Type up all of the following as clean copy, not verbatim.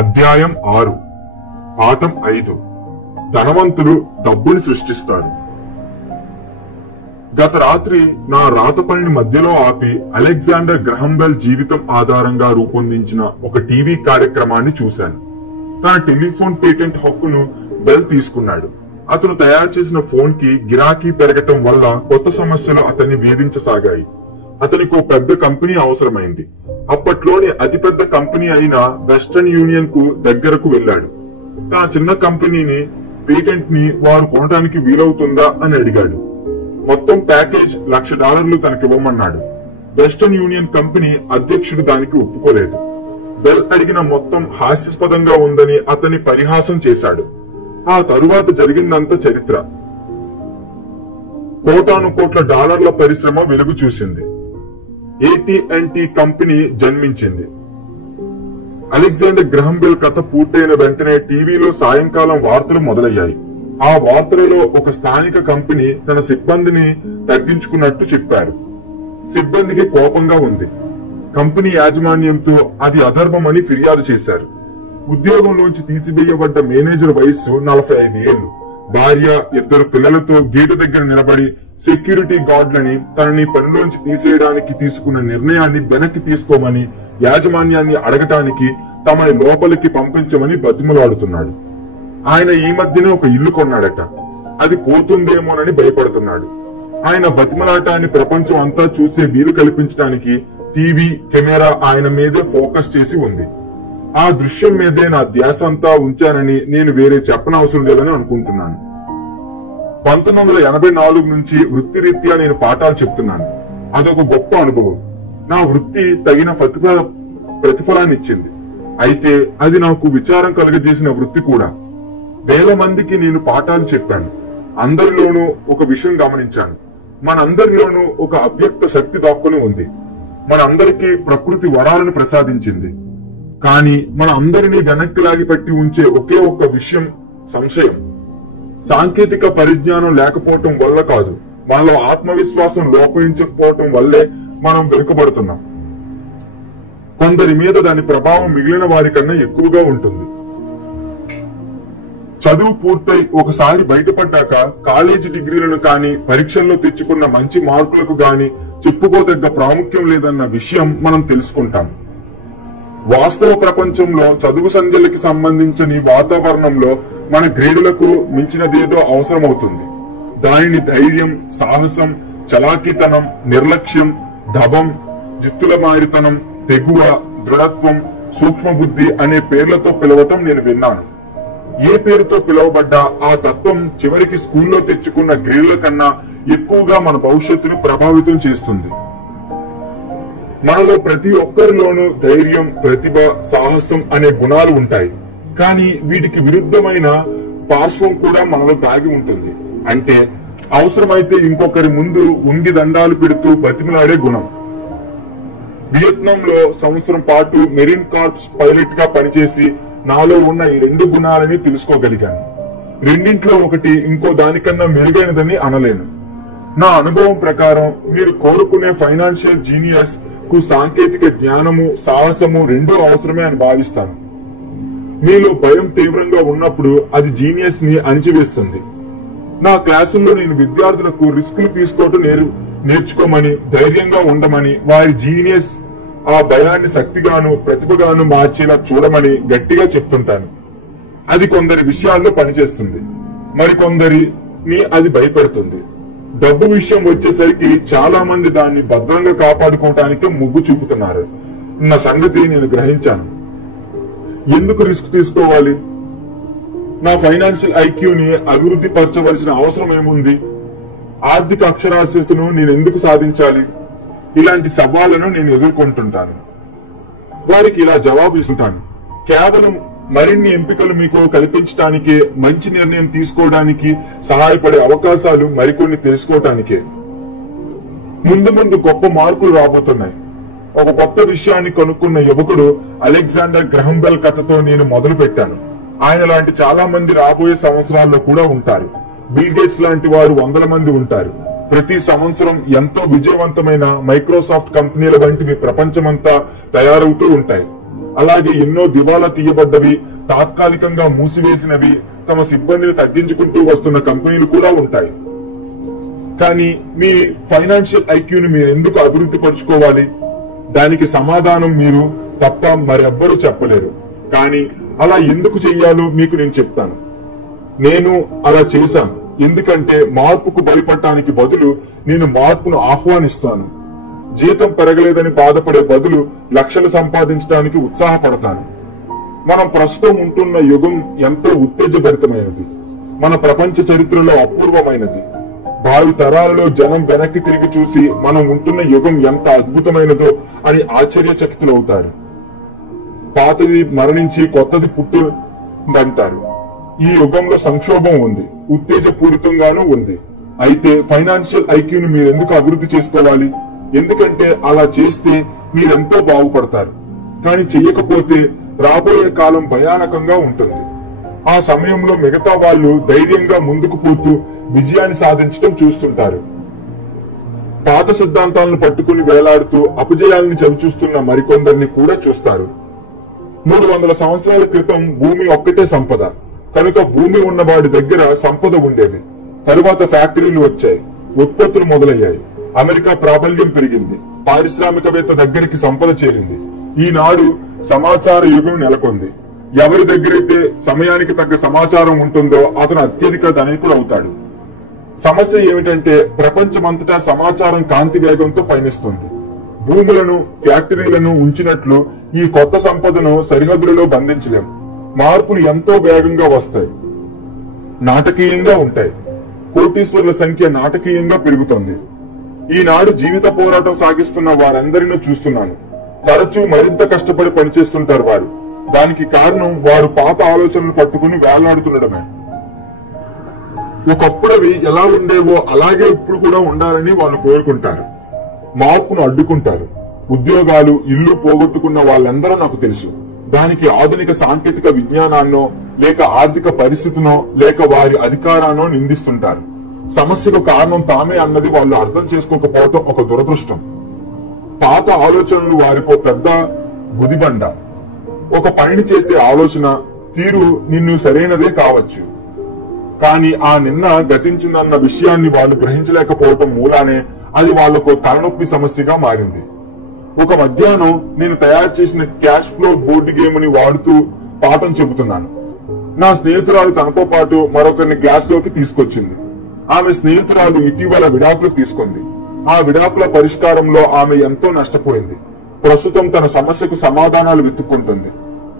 అధ్యాయం 6 పాఠం 5 ధనవంతులు డబ్బుని సృష్టిస్తారు. గత రాత్రి నా రాత పనిని మధ్యలో ఆపి అలెగ్జాండర్ గ్రహం బెల్ జీవితం ఆధారంగా రూపొందించిన ఒక టీవీ కార్యక్రమాన్ని చూశాను. తన టెలిఫోన్ పేటెంట్ హక్కును బెల్ తీసుకున్నాడు. అతను తయారు చేసిన ఫోన్ కి గిరాకీ పెరగటం వల్ల కొత్త సమస్యలు అతన్ని వేధించసాగాయి. అతనికి ఓ పెద్ద కంపెనీ అవసరమైంది. అప్పట్లోని అతిపెద్ద కంపెనీ అయిన వెస్టర్న్ యూనియన్ కు దగ్గరకు వెళ్లాడు. తన చిన్న కంపెనీని పేటెంట్ ని వారు కొనడానికి వీలవుతుందా అని అడిగాడు. మొత్తం ప్యాకేజ్ $1,00,000 తనకివ్వమన్నాడు. వెస్టర్న్ యూనియన్ కంపెనీ అధ్యక్షుడు దానికి ఒప్పుకోలేదు. బెల్ అడిగిన మొత్తం హాస్యాస్పదంగా ఉందని అతన్ని పరిహాసం చేశాడు. ఆ తరువాత జరిగిందంతా చరిత్ర. కోటాను కోట్ల డాలర్ల పరిశ్రమ వెలుగు చూసింది. AT&T కంపెనీ జన్మించింది. అలెగ్జాండర్ గ్రహం బెల్ కథ పూర్తయిన వెంటనే టీవీలో సాయంకాలం వార్తలు మొదలయ్యాయి. ఆ వార్తలలో ఒక స్థానిక కంపెనీ తన సిబ్బందిని తగ్గించుకున్నట్టు చెప్పారు. సిబ్బందికి కోపంగా ఉంది. కంపెనీ యాజమాన్యంతో అది అధర్మమని ఫిర్యాదు చేశారు. ఉద్యోగంలోంచి తీసివేయబడ్డ మేనేజర్ వయస్సు 45 ఏళ్లు. భార్య, 2 పిల్లలతో గేటు దగ్గర నిలబడి సెక్యూరిటీ గార్డులని తనని పనిలోంచి తీసేయడానికి తీసుకున్న నిర్ణయాన్ని వెనక్కి తీసుకోమని యాజమాన్యాన్ని అడగటానికి తమని లోపలికి పంపించమని బతిమలాడుతున్నాడు. ఆయన ఈ మధ్యనే ఒక ఇల్లు కొన్నాడట. అది పోతుందేమోనని భయపడుతున్నాడు. ఆయన బతిమలాటాన్ని ప్రపంచం అంతా చూసే వీలు కల్పించడానికి టీవీ కెమెరా ఆయన మీదే ఫోకస్ చేసి ఉంది. ఆ దృశ్యం మీదే నా ధ్యాస అంతా ఉంచానని నేను వేరే చెప్పనవసరం లేదని అనుకుంటున్నాను. 1984 నుంచి వృత్తిరీత్యా నేను పాఠాలు చెప్తున్నాను. అదొక గొప్ప అనుభవం. నా వృత్తి తగిన ప్రతిఫలాన్ని ఇచ్చింది. అయితే అది నాకు విచారం కలుగజేసిన వృత్తి కూడా. వేల మందికి నేను పాఠాలు చెప్పాను. అందరిలోనూ ఒక విషయం గమనించాను. మనందరిలోనూ ఒక అవ్యక్త శక్తి దాక్కుని ఉంది. మనందరికీ ప్రకృతి వరాలను ప్రసాదించింది. కానీ మన అందరినీ వెనక్కి లాగి పట్టి ఉంచే ఒకే ఒక్క విషయం సంశయం. సాంకేతిక పరిజ్ఞానం లేకపోవటం వల్ల కాదు, మనలో ఆత్మవిశ్వాసం లోపించకపోవటం వల్లే మనం వెనుకబడుతున్నాం. కొందరి మీద దాని ప్రభావం మిగిలిన వారి కన్నా ఎక్కువగా ఉంటుంది. చదువు పూర్తయి ఒకసారి బయటపడ్డాక కాలేజీ డిగ్రీలను కాని పరీక్షల్లో తెచ్చుకున్న మంచి మార్కులకు గాని చెప్పుకోదగ్గ ప్రాముఖ్యం లేదన్న విషయం మనం తెలుసుకుంటాం. వాస్తవ ప్రపంచంలో చదువు సంధ్యలకి సంబంధించిన వాతావరణంలో మన గ్రేడులకు మించినదేదో అవసరమవుతుంది. దానిని ధైర్యం, సాహసం, చలాకీతనం, నిర్లక్ష్యం, ఢబం, జిత్తుల మారితనం, తెగువ, దృఢత్వం, సూక్ష్మ బుద్ధి అనే పేర్లతో పిలవటం నేను విన్నాను. ఏ పేరుతో పిలువబడ్డా ఆ తత్వం చివరికి స్కూల్లో తెచ్చుకున్న గ్రేడుల కన్నా ఎక్కువగా మన భవిష్యత్తును ప్రభావితం చేస్తుంది. మనలో ప్రతి ఒక్కరిలోనూ ధైర్యం, ప్రతిభ, సాహసం అనే గుణాలు ఉంటాయి. కానీ వీటికి విరుద్ధమైన పార్శ్వం కూడా మనలో దాగి ఉంటుంది. అంటే అవసరమైతే ఇంకొకరి ముందు ఉంగి దండాలు పెడుతూ బతిమలాడే గుణం. వియత్నాంలో సంవత్సరం పాటు మెరీన్ కార్ప్స్ పైలట్ గా పనిచేసి నాలో ఉన్న ఈ 2 గుణాలని తెలుసుకోగలిగాను. రెండింట్లో ఒకటి ఇంకో దానికన్నా మెరుగైనదని అనలేను. నా అనుభవం ప్రకారం మీరు కోరుకునే ఫైనాన్షియల్ జీనియస్ కు సాంకేతిక జ్ఞానము, సాహసము రెండూ అవసరమే అని భావిస్తాను. మీలో భయం తీవ్రంగా ఉన్నప్పుడు అది జీనియస్ ని అణిచివేస్తుంది. నా క్లాసుల్లో నేను విద్యార్థులకు రిస్కులు తీసుకోవటం నేర్చుకోమని, ధైర్యంగా ఉండమని, వారి జీనియస్ ఆ భయాన్ని శక్తిగాను ప్రతిభగాను మార్చేలా చూడమని గట్టిగా చెప్తుంటాను. అది కొందరి విషయాల్లో పనిచేస్తుంది, మరికొందరిని అది భయపెడుతుంది. డబ్బు విషయం వచ్చేసరికి చాలా మంది దాన్ని భద్రంగా కాపాడుకోవటానికి మొగ్గు చూపుతున్నారు. నా సంగతి నేను గ్రహించాను. ఎందుకు రిస్క్ తీసుకోవాలి? నా ఫైనాన్షియల్ ఐక్యూని అభివృద్ధి పరచవలసిన అవసరం ఏముంది? ఆర్థిక అక్షరాస్యతను నేను ఎందుకు సాధించాలి? ఇలాంటి సవాళ్లను నేను ఎదుర్కొంటుంటాను. వారికి ఇలా జవాబు ఇస్తుంటాను. కేవలం మరిన్ని ఎంపికలు మీకు కల్పించడానికే, మంచి నిర్ణయం తీసుకోవడానికి సహాయపడే అవకాశాలు మరికొన్ని తెలుసుకోవటానికే. ముందు ముందు గొప్ప మార్పులు రాబోతున్నాయి. ఒక కొత్త విషయాన్ని కనుక్కున్న యువకుడు అలెగ్జాండర్ గ్రహం బెల్ కథతో నేను మొదలు పెట్టాను. ఆయన లాంటి చాలా మంది రాబోయే సంవత్సరాల్లో కూడా ఉంటారు. బిల్ గేట్స్ లాంటి వారు 100 మంది ఉంటారు. ప్రతి సంవత్సరం ఎంతో విజయవంతమైన మైక్రోసాఫ్ట్ కంపెనీల వంటివి ప్రపంచమంతా తయారవుతూ ఉంటాయి. అలాగే ఎన్నో దివాలా తీయబడ్డవి, తాత్కాలికంగా మూసివేసినవి, తమ సిబ్బందిని తగ్గించుకుంటూ వస్తున్న కంపెనీలు కూడా ఉంటాయి. కానీ మీ ఫైనాన్షియల్ ఐక్యూని మీరు ఎందుకు అభివృద్ధి పరుచుకోవాలి? దానికి సమాధానం మీరు తప్ప మరెవ్వరూ చెప్పలేరు. కానీ అలా ఎందుకు చెయ్యాలో మీకు నేను చెప్తాను. నేను అలా చేశాను ఎందుకంటే మార్పుకు భయపడటానికి బదులు నేను మార్పును ఆహ్వానిస్తాను. జీతం పెరగలేదని బాధపడే బదులు లక్షలు సంపాదించడానికి ఉత్సాహపడతాను. మనం ప్రస్తుతం ఉంటున్న యుగం ఎంతో ఉత్తేజభరితమైనది. మన ప్రపంచ చరిత్రలో అపూర్వమైనది. భావి తరాలలో జనం వెనక్కి తిరిగి చూసి మనం ఉంటున్న యుగం ఎంత అద్భుతమైనదో అని ఆశ్చర్యచకితులవుతారు. పాతది మరణించి కొత్తది పుట్టిందంటారు. ఈ యుగంలో సంక్షోభం ఉంది, ఉత్తేజపూరితంగానూ ఉంది. అయితే ఫైనాన్షియల్ ఐక్యూని మీరెందుకు అభివృద్ధి చేసుకోవాలి? ఎందుకంటే అలా చేస్తే మీరెంతో బాగుపడతారు. కానీ చెయ్యకపోతే రాబోయే కాలం భయానకంగా ఉంటుంది. ఆ సమయంలో మిగతా వాళ్ళు ధైర్యంగా ముందుకు పోతూ విజయాన్ని సాధించడం చూస్తుంటారు. పాత సిద్ధాంతాలను పట్టుకుని వేలాడుతూ అపజయాలను చవిచూస్తున్న మరికొందరిని కూడా చూస్తారు. 300 సంవత్సరాల క్రితం భూమి ఒక్కటే సంపద కనుక భూమి ఉన్నవాడి దగ్గర సంపద ఉండేది. తరువాత ఫ్యాక్టరీలు వచ్చాయి, ఉత్పత్తులు మొదలయ్యాయి, అమెరికా ప్రాబల్యం పెరిగింది, పారిశ్రామికవేత్త దగ్గరికి సంపద చేరింది. ఈనాడు సమాచార యుగం నెలకొంది. ఎవరి దగ్గరైతే సమయానికి తగ్గ సమాచారం ఉంటుందో అతను అత్యధిక ధనికుడు అవుతాడు. సమస్య ఏమిటంటే ప్రపంచమంతటా సమాచారం కాంతి వేగంతో పయనిస్తుంది. భూములను, ఫ్యాక్టరీలను ఉంచినట్లు ఈ కొత్త సంపదను సరిహద్దులలో బంధించలేం. మార్పులు ఎంతో వేగంగా వస్తాయి, నాటకీయంగా ఉంటాయి. కోటీశ్వరుల సంఖ్య నాటకీయంగా పెరుగుతుంది. ఈనాడు జీవిత పోరాటం సాగిస్తున్న వారందరినీ చూస్తున్నాను. తరచూ మరింత కష్టపడి పనిచేస్తుంటారు వారు. దానికి కారణం వారు పాత ఆలోచనలు పట్టుకుని వేలాడుతుండడమే. ఒకప్పుడు అవి ఎలా ఉండేవో అలాగే ఇప్పుడు కూడా ఉండాలని వాళ్ళు కోరుకుంటారు. మార్పును అడ్డుకుంటారు. ఉద్యోగాలు, ఇల్లు పోగొట్టుకున్న వాళ్ళందరూ నాకు తెలుసు. దానికి ఆధునిక సాంకేతిక విజ్ఞానాన్నో లేక ఆర్థిక పరిస్థితినో లేక వారి అధికారాన్నో నిందిస్తుంటారు. సమస్యకు కారణం తామే అన్నది వాళ్ళు అర్థం చేసుకోకపోవటం ఒక దురదృష్టం. పాత ఆలోచనలు వారికో పెద్ద గుదిబండ. ఒక పనిని చేసే ఆలోచన తీరు నిన్ను సరైనదే కావచ్చు, కానీ ఆ నిన్న గతించిందన్న విషయాన్ని వాళ్ళు గ్రహించలేకపోవటం మూలానే అది వాళ్లకు తలనొప్పి సమస్యగా మారింది. ఒక మధ్యాహ్నం నేను తయారు చేసిన క్యాష్ ఫ్లో బోర్డు గేమ్ ని వాడుతూ పాఠం చెబుతున్నాను. నా స్నేహితురాలు తనతో పాటు మరొకరిని క్లాస్ లోకి తీసుకొచ్చింది. ఆమె స్నేహితురాలు ఇటీవల విడాకులు తీసుకుంది. ఆ విడాకుల పరిష్కారంలో ఆమె ఎంతో నష్టపోయింది. ప్రస్తుతం తన సమస్యకు సమాధానాలు వెతుక్కుంటుంది.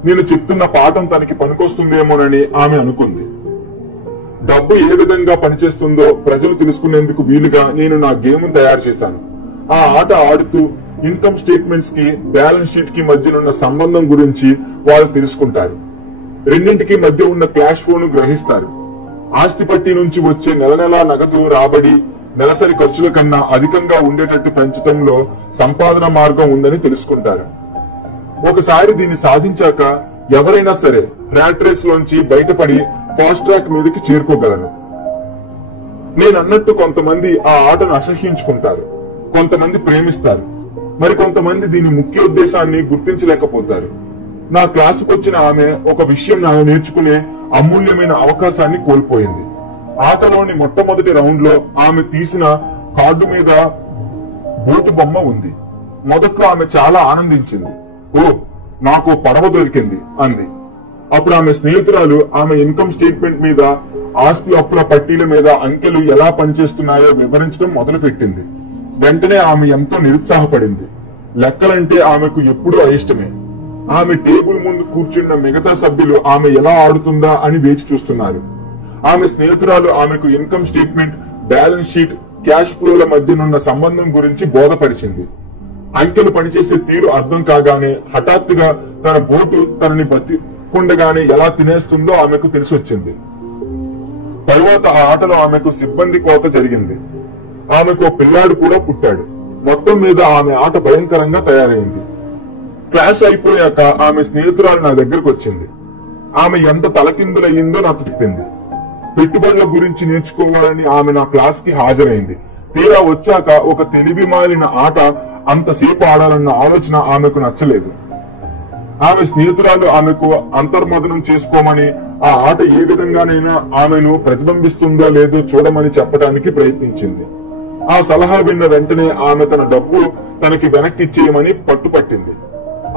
నేను చెప్తున్న పాఠం తనకి పనికొస్తుందేమోనని ఆమె అనుకుంది. డబ్బు ఏ విధంగా పనిచేస్తుందో ప్రజలు తెలుసుకునేందుకు వీలుగా నేను నా గేమ్ తయారు చేశాను. ఆ ఆట ఆడుతూ ఇన్కమ్ స్టేట్మెంట్స్ కి, బ్యాలెన్స్ షీట్ కి మధ్యనున్న సంబంధం గురించి వాళ్ళు తెలుసుకుంటారు. రెండింటికి మధ్య ఉన్న క్యాష్ ఫ్లోను గ్రహిస్తారు. ఆస్తి పట్టి నుంచి వచ్చే నెల నెలా నగదు రాబడి నెలసరి ఖర్చుల కన్నా అధికంగా ఉండేటట్టు పెంచడంలో సంపాదన మార్గం ఉందని తెలుసుకుంటారు. ఒకసారి దీన్ని సాధించాక ఎవరైనా సరే ర్యాట్ రేస్ లోంచి బయటపడి ఫాస్ట్ ట్రాక్ మీదకి చేరుకోగలరు. నేనన్నట్టు కొంతమంది ఆ ఆటను అసహ్యించుకుంటారు, కొంతమంది ప్రేమిస్తారు, మరికొంతమంది దీని ముఖ్య ఉద్దేశాన్ని గుర్తించలేకపోతారు. నా క్లాసుకు వచ్చిన ఆమె ఒక విషయం నేర్చుకునే అమూల్యమైన అవకాశాన్ని కోల్పోయింది. ఆటలోని మొట్టమొదటి రౌండ్ లో ఆమె తీసిన కార్డు మీద బోటు బొమ్మ ఉంది. మొదట్లో ఆమె చాలా ఆనందించింది. ఓ, నాకు పడవ దొరికింది అంది. అప్పుడు ఆమె స్నేహితురాలు ఆమె ఇన్కమ్ స్టేట్మెంట్ మీద, ఆస్తి అప్పుల పట్టీల మీద అంకెలు ఎలా పనిచేస్తున్నాయో వివరించడం మొదలుపెట్టింది. వెంటనే ఆమె ఎంతో నిరుత్సాహపడింది. లెక్కలంటే ఆమెకు ఎప్పుడూ అయిష్టమే. ఆమె టేబుల్ ముందు కూర్చున్న మిగతా సభ్యులు ఆమె ఎలా ఆడుతుందా అని వేచి చూస్తున్నారు. ఆమె స్నేహితురాలు ఆమెకు income statement, balance sheet, cash ఫ్లోల మధ్యనున్న సంబంధం గురించి బోధపరిచింది. అంకెలు పనిచేసే తీరు అర్థం కాగానే హఠాత్తుగా తన బోటు తనని బతికుండగానే ఎలా తినేస్తుందో ఆమెకు తెలిసొచ్చింది. తరువాత ఆ ఆటలో ఆమెకు సిబ్బంది కోత జరిగింది. ఆమెకు పిల్లాడు కూడా పుట్టాడు. మొత్తం మీద ఆమె ఆట భయంకరంగా తయారైంది. క్లాస్ అయిపోయాక ఆమె స్నేహితురాలు నా దగ్గరకు వచ్చింది. ఆమె ఎంత తలకిందులయ్యిందో నాకు చెప్పింది. పెట్టుబడుల గురించి నేర్చుకోవాలని ఆమె నా క్లాస్ కి హాజరైంది. తీరా వచ్చాక ఒక తెలివి మాలిన ఆట అంతసేపు ఆడాలన్న ఆలోచన ఆమెకు నచ్చలేదు. ఆమె స్నేహితురాలు ఆమెకు అంతర్మదనం చేసుకోమని, ఆ ఆట ఏ విధంగానైనా ఆమెను ప్రతిబింబిస్తుందో లేదో చూడమని చెప్పడానికి ప్రయత్నించింది. ఆ సలహా విన్న వెంటనే ఆమె తన డబ్బు తనకి వెనక్కిచ్చేయమని పట్టుపట్టింది.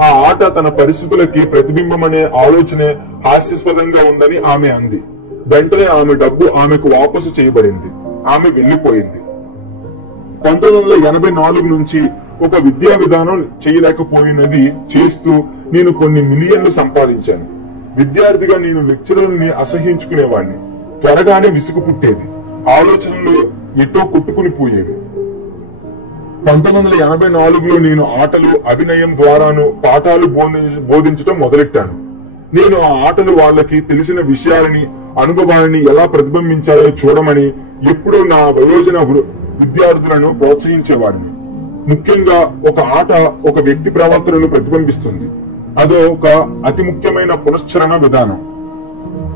ఆ ఆట తన పరిస్థితులకి ప్రతిబింబమనే ఆలోచనే హాస్యాస్పదంగా ఉందని ఆమె అంది. వెంటనే ఆమె డబ్బు ఆమెకు వాపసు చేయబడింది. ఆమె వెళ్లిపోయింది. 1984 నుంచి ఒక విద్యా విధానం చేయలేకపోయినది చేస్తూ నేను కొన్ని మిలియన్లు సంపాదించాను. విద్యార్థిగా నేను లెక్చరర్ని అసహించుకునేవాడిని. త్వరగానే విసుగు పుట్టేది. ఆలోచనలు ఎటో కొట్టుకుని పోయేవి. 1984లో నేను ఆటలు, అభినయం ద్వారాను పాఠాలు బోధించడం మొదలెట్టాను. నేను ఆ ఆటలు వాళ్ళకి తెలిసిన విషయాలని, అనుభవాలని ఎలా ప్రతిబింబించాలో చూడమని ఎప్పుడూ నా వయోజన విద్యార్థులను ప్రోత్సహించేవాడిని. ముఖ్యంగా ఒక ఆట ఒక వ్యక్తి ప్రవర్తనను ప్రతిబింబిస్తుంది. అదో ఒక అతి ముఖ్యమైన పునశ్చరణ విధానం.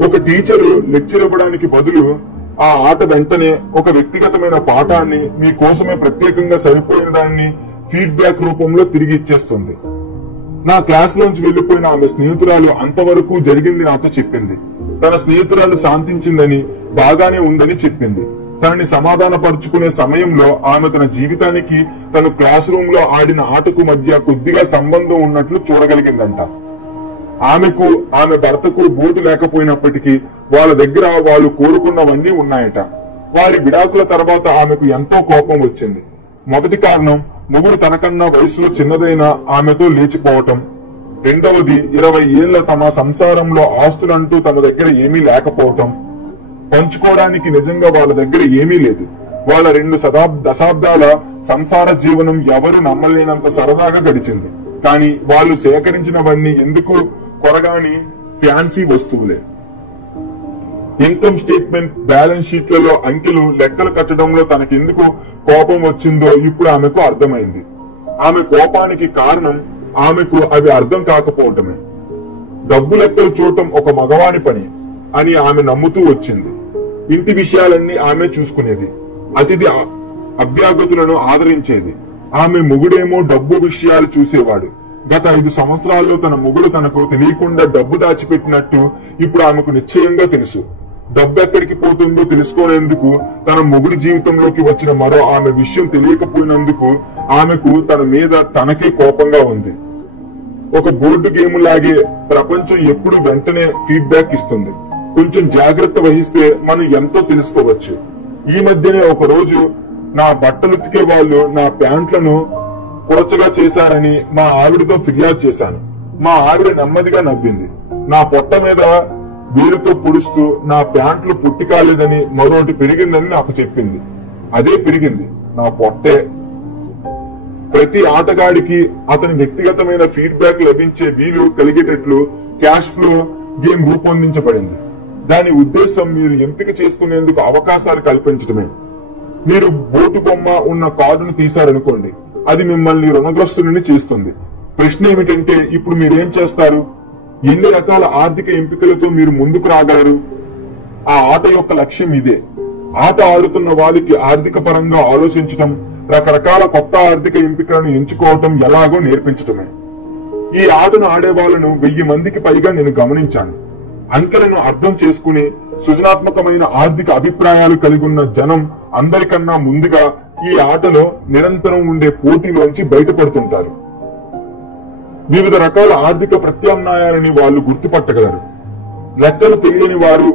ఒక టీచరు లెక్చర్ ఇవ్వడానికి బదులు ఆ ఆట వెంటనే ఒక వ్యక్తిగతమైన పాఠాన్ని, మీకోసమే ప్రత్యేకంగా సరిపోయిన దాన్ని ఫీడ్బ్యాక్ రూపంలో తిరిగి ఇచ్చేస్తుంది. నా క్లాస్ లోంచి వెళ్లిపోయిన ఆమె స్నేహితురాలు అంతవరకు జరిగింది నాతో చెప్పింది. తన స్నేహితురాలు శాంతించిందని, బాగానే ఉందని చెప్పింది. తనని సమాధానపరుచుకునే సమయంలో ఆమె తన జీవితానికి తను క్లాస్ రూమ్ లో ఆడిన ఆటకు మధ్య కొద్దిగా సంబంధం ఉన్నట్లు చూడగలిగిందంట. ఆమెకు, ఆమె భర్తకు బోటు లేకపోయినప్పటికీ వాళ్ళ దగ్గర వాళ్ళు కోరుకున్నవన్నీ ఉన్నాయట. వారి విడాకుల తర్వాత ఆమెకు ఎంతో కోపం వచ్చింది. మొదటి కారణం మొగుడు తనకన్నా వయసులో చిన్నదైన ఆమెతో లేచిపోవటం. రెండవది 20 ఏళ్ల తమ సంసారంలో ఆస్తులంటూ తమ దగ్గర ఏమీ లేకపోవటం. పంచుకోవడానికి నిజంగా వాళ్ళ దగ్గర ఏమీ లేదు. వాళ్ళ 2 దశాబ్దాల సంసార జీవనం ఎవరు నమ్మలేనంత సరదాగా గడిచింది. కానీ వాళ్ళు సేకరించినవన్నీ ఎందుకు కొరగాని ఫ్యాన్సీ వస్తువులే. ఇన్కమ్ స్టేట్మెంట్, బ్యాలెన్స్ షీట్లలో అంకెలు, లెక్కలు కట్టడంలో తనకెందుకు కోపం వచ్చిందో ఇప్పుడు ఆమెకు అర్థమైంది. ఆమె కోపానికి కారణం ఆమెకు అవి అర్థం కాకపోవటమే. డబ్బు లెక్కలు చూడటం ఒక మగవాని పని అని ఆమె నమ్ముతూ వచ్చింది. ఇంటి విషయాలన్నీ ఆమె చూసుకునేది. అతిథి అభ్యాగతులను ఆదరించేది. ఆమె మొగుడేమో డబ్బు విషయాలు చూసేవాడు. గత 5 సంవత్సరాల్లో తన మొగుడు తనకు తెలియకుండా డబ్బు దాచిపెట్టినట్టు ఇప్పుడు ఆమెకు నిశ్చయంగా తెలుసు. డబ్బు ఎక్కడికి పోతుందో తెలుసుకోనేందుకు తన మొగుడి జీవితంలోకి వచ్చిన మరో ఆమె విషయం తెలియకపోయినందుకు ఆమెకు తన మీద తనకే కోపంగా ఉంది. ఒక బోర్డు గేమ్ లాగే ప్రపంచం ఎప్పుడు వెంటనే ఫీడ్బ్యాక్ ఇస్తుంది. కొంచెం జాగ్రత్త వహిస్తే మనం ఎంతో తెలుసుకోవచ్చు. ఈ మధ్యనే ఒక రోజు నా బట్టలు ఉతికే వాళ్ళు నా ప్యాంట్లను కొరచగా చేశారని మా ఆవిడతో ఫిర్యాదు చేశాను. మా ఆవిడ నెమ్మదిగా నవ్వింది. నా పొట్ట మీద వేలుతో పొడుస్తూ నా ప్యాంట్లు పుట్టి కాలేదని, మరొకటి పెరిగిందని నాకు చెప్పింది. అదే పెరిగింది, నా పొట్టే. ప్రతి ఆటగాడికి అతని వ్యక్తిగతమైన ఫీడ్బ్యాక్ లభించే వీలు కలిగేటట్లు క్యాష్ ఫ్లో గేమ్ రూపొందించబడింది. దాని ఉద్దేశం మీరు ఎంపిక చేసుకునేందుకు అవకాశాలు కల్పించడమే. మీరు బోటు బొమ్మ ఉన్న కార్డును తీశారనుకోండి, అది మిమ్మల్ని రుణగ్రస్తుని చేస్తుంది. ప్రశ్న ఏమిటంటే ఇప్పుడు మీరేం చేస్తారు? ఎన్ని రకాల ఆర్థిక ఎంపికలతో మీరు ముందుకు రాగలరు? ఆ ఆట యొక్క లక్ష్యం ఇదే. ఆట ఆడుతున్న వారికి ఆర్థిక పరంగా ఆలోచించటం, రకరకాల కొత్త ఆర్థిక ఎంపికలను ఎంచుకోవటం ఎలాగో నేర్పించటమే. ఈ ఆటను ఆడే వాళ్ళను 1000 మందికి పైగా నేను గమనించాను. అంకెలను అర్థం చేసుకుని సృజనాత్మకమైన ఆర్థిక అభిప్రాయాలు కలిగి ఉన్న జనం అందరికన్నా ముందుగా ఈ ఆటలో నిరంతరం ఉండే పోటీలోంచి బయటపడుతుంటారు. వివిధ రకాల ఆర్థిక ప్రత్యామ్నాయాలని వాళ్ళు గుర్తుపట్టగలరు. లెక్కలు తెలియని వారు,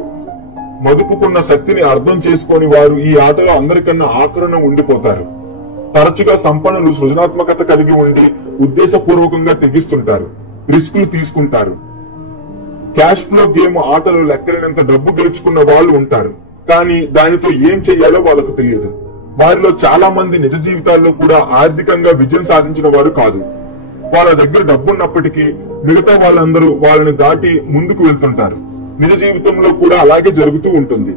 మదుపుకున్న శక్తిని అర్థం చేసుకోని వారు ఈ ఆటలో అందరికన్నా ఆకరణ ఉండిపోతారు. తరచుగా సంపన్నులు సృజనాత్మకత కలిగి ఉండి ఉద్దేశపూర్వకంగా తెగిస్తుంటారు, రిస్కులు తీసుకుంటారు. క్యాష్ ఫ్లో గేమ్ ఆటలో లెక్కలేనంత డబ్బు గెలుచుకున్న వాళ్ళు ఉంటారు. కానీ దానితో ఏం చెయ్యాలో వాళ్ళకు తెలియదు. వారిలో చాలా మంది నిజ జీవితాల్లో కూడా ఆర్థికంగా విజయం సాధించిన వారు కాదు. వాళ్ళ దగ్గర డబ్బున్నప్పటికీ మిగతా వాళ్ళందరూ వాళ్ళని దాటి ముందుకు వెళ్తుంటారు. నిజ జీవితంలో కూడా అలాగే జరుగుతూ ఉంటుంది.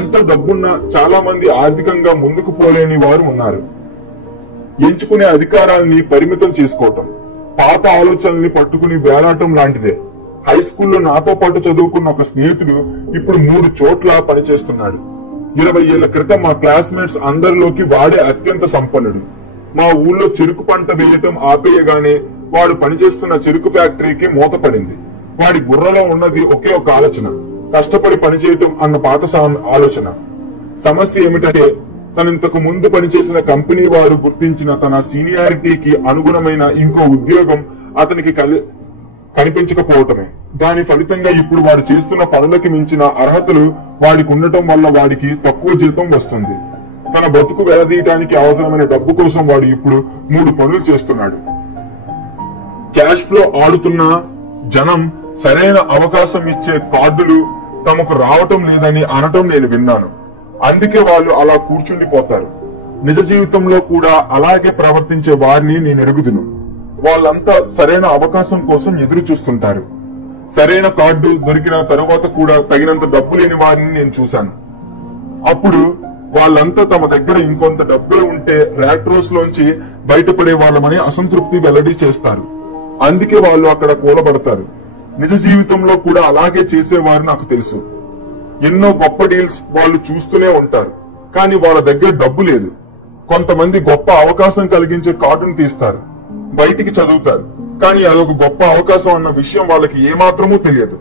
ఎంత డబ్బున్నా చాలా మంది ఆర్థికంగా ముందుకు పోలేని వారు ఉన్నారు. ఎంచుకునే అధికారాన్ని పరిమితం చేసుకోవటం, పాత ఆలోచనల్ని పట్టుకుని వేలాటం లాంటిదే. హై స్కూల్లో నాతో పాటు చదువుకున్న ఒక స్నేహితుడు ఇప్పుడు 3 చోట్ల పనిచేస్తున్నాడు. 20 ఏళ్ల క్రితం మా క్లాస్మేట్స్ అందరిలోకి వాడే అత్యంత సంపన్నుడు. మా ఊళ్ళో చెరుకు పంట వేయటం ఆపేయగానే వాడు పనిచేస్తున్న చెరుకు ఫ్యాక్టరీకి మూతపడింది. వాడి బుర్రలో ఉన్నది ఒకే ఒక ఆలోచన, కష్టపడి పనిచేయటం అన్న పాత ఆలోచన. సమస్య ఏమిటంటే తనింతకు ముందు పనిచేసిన కంపెనీ వారు గుర్తించిన తన సీనియారిటీకి అనుగుణమైన ఇంకో ఉద్యోగం అతనికి కనిపించకపోవటమే. దాని ఫలితంగా ఇప్పుడు వాడు చేస్తున్న పనులకి మించిన అర్హతలు వాడికి ఉండటం వల్ల వాడికి తక్కువ జీతం వస్తుంది. తన బతుకు వెలదీయటానికి అవసరమైన డబ్బు కోసం వాడు ఇప్పుడు 3 పనులు చేస్తున్నాడు. క్యాష్ ఫ్లో ఆడుతున్న జనం సరైన అవకాశం ఇచ్చే కార్డులు తమకు రావటం లేదని అనటం నేను విన్నాను. అందుకే వాళ్ళు అలా కూర్చుండిపోతారు. నిజ జీవితంలో కూడా అలాగే ప్రవర్తించే వారిని నేను ఎరుగుదును. వాళ్ళంతా సరైన అవకాశం కోసం ఎదురు చూస్తుంటారు. సరైన కార్డు దొరికిన తరువాత కూడా తగినంత డబ్బు లేని వారిని నేను చూశాను. అప్పుడు వాళ్ళంతా తమ దగ్గర ఇంకొంత డబ్బులు ఉంటే ర్యాట్ రేస్ లోంచి బయటపడే వాళ్ళమని అసంతృప్తి వెల్లడి చేస్తారు. అందుకే వాళ్ళు అక్కడ కూలబడతారు. నిజ జీవితంలో కూడా అలాగే చేసేవారు నాకు తెలుసు. ఎన్నో గొప్ప డీల్స్ వాళ్ళు చూస్తూనే ఉంటారు, కానీ వాళ్ళ దగ్గర డబ్బు లేదు. కొంతమంది గొప్ప అవకాశం కలిగించే కార్డును తీస్తారు, బయటికి చదువుతారు, కానీ అదొక గొప్ప అవకాశం అన్న విషయం వాళ్ళకి ఏమాత్రమూ తెలియదు.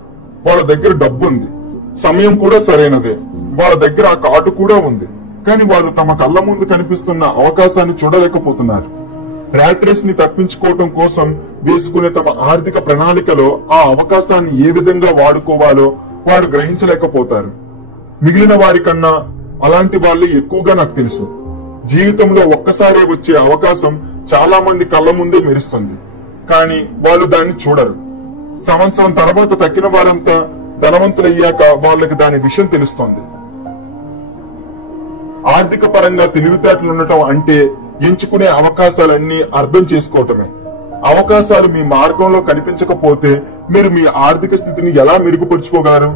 వాళ్ళ దగ్గర డబ్బు ఉంది, సమయం కూడా సరైనదే, వాళ్ళ దగ్గర ఆ కార్డు కూడా ఉంది, కానీ వాళ్ళు తమ కళ్ళ ముందు కనిపిస్తున్న అవకాశాన్ని చూడలేకపోతున్నారు. ర్యాట్ రేస్ ని తప్పించుకోవటం కోసం వేసుకునే తమ ఆర్థిక ప్రణాళికలో ఆ అవకాశాన్ని ఏ విధంగా వాడుకోవాలో వారు గ్రహించలేకపోతారు. మిగిలిన వారి కన్నా అలాంటి వాళ్ళు ఎక్కువగా నాకు తెలుసు. జీవితంలో ఒక్కసారే వచ్చే అవకాశం చాలా మంది కళ్ళ ముందే మెరుస్తుంది, కానీ వాళ్ళు దాన్ని చూడరు. సంవత్సరం తర్వాత తక్కిన వారంతా ధనవంతులయ్యాక వాళ్ళకి దాని విషయం తెలుస్తుంది. ఆర్థిక పరంగా తెలివితేటలుండటం అంటే ఎంచుకునే అవకాశాలన్నీ అర్థం చేసుకోవటమే. అవకాశాలు మీ మార్గంలో కనిపించకపోతే మీరు మీ ఆర్థిక స్థితిని ఎలా మెరుగుపరుచుకోగలరు?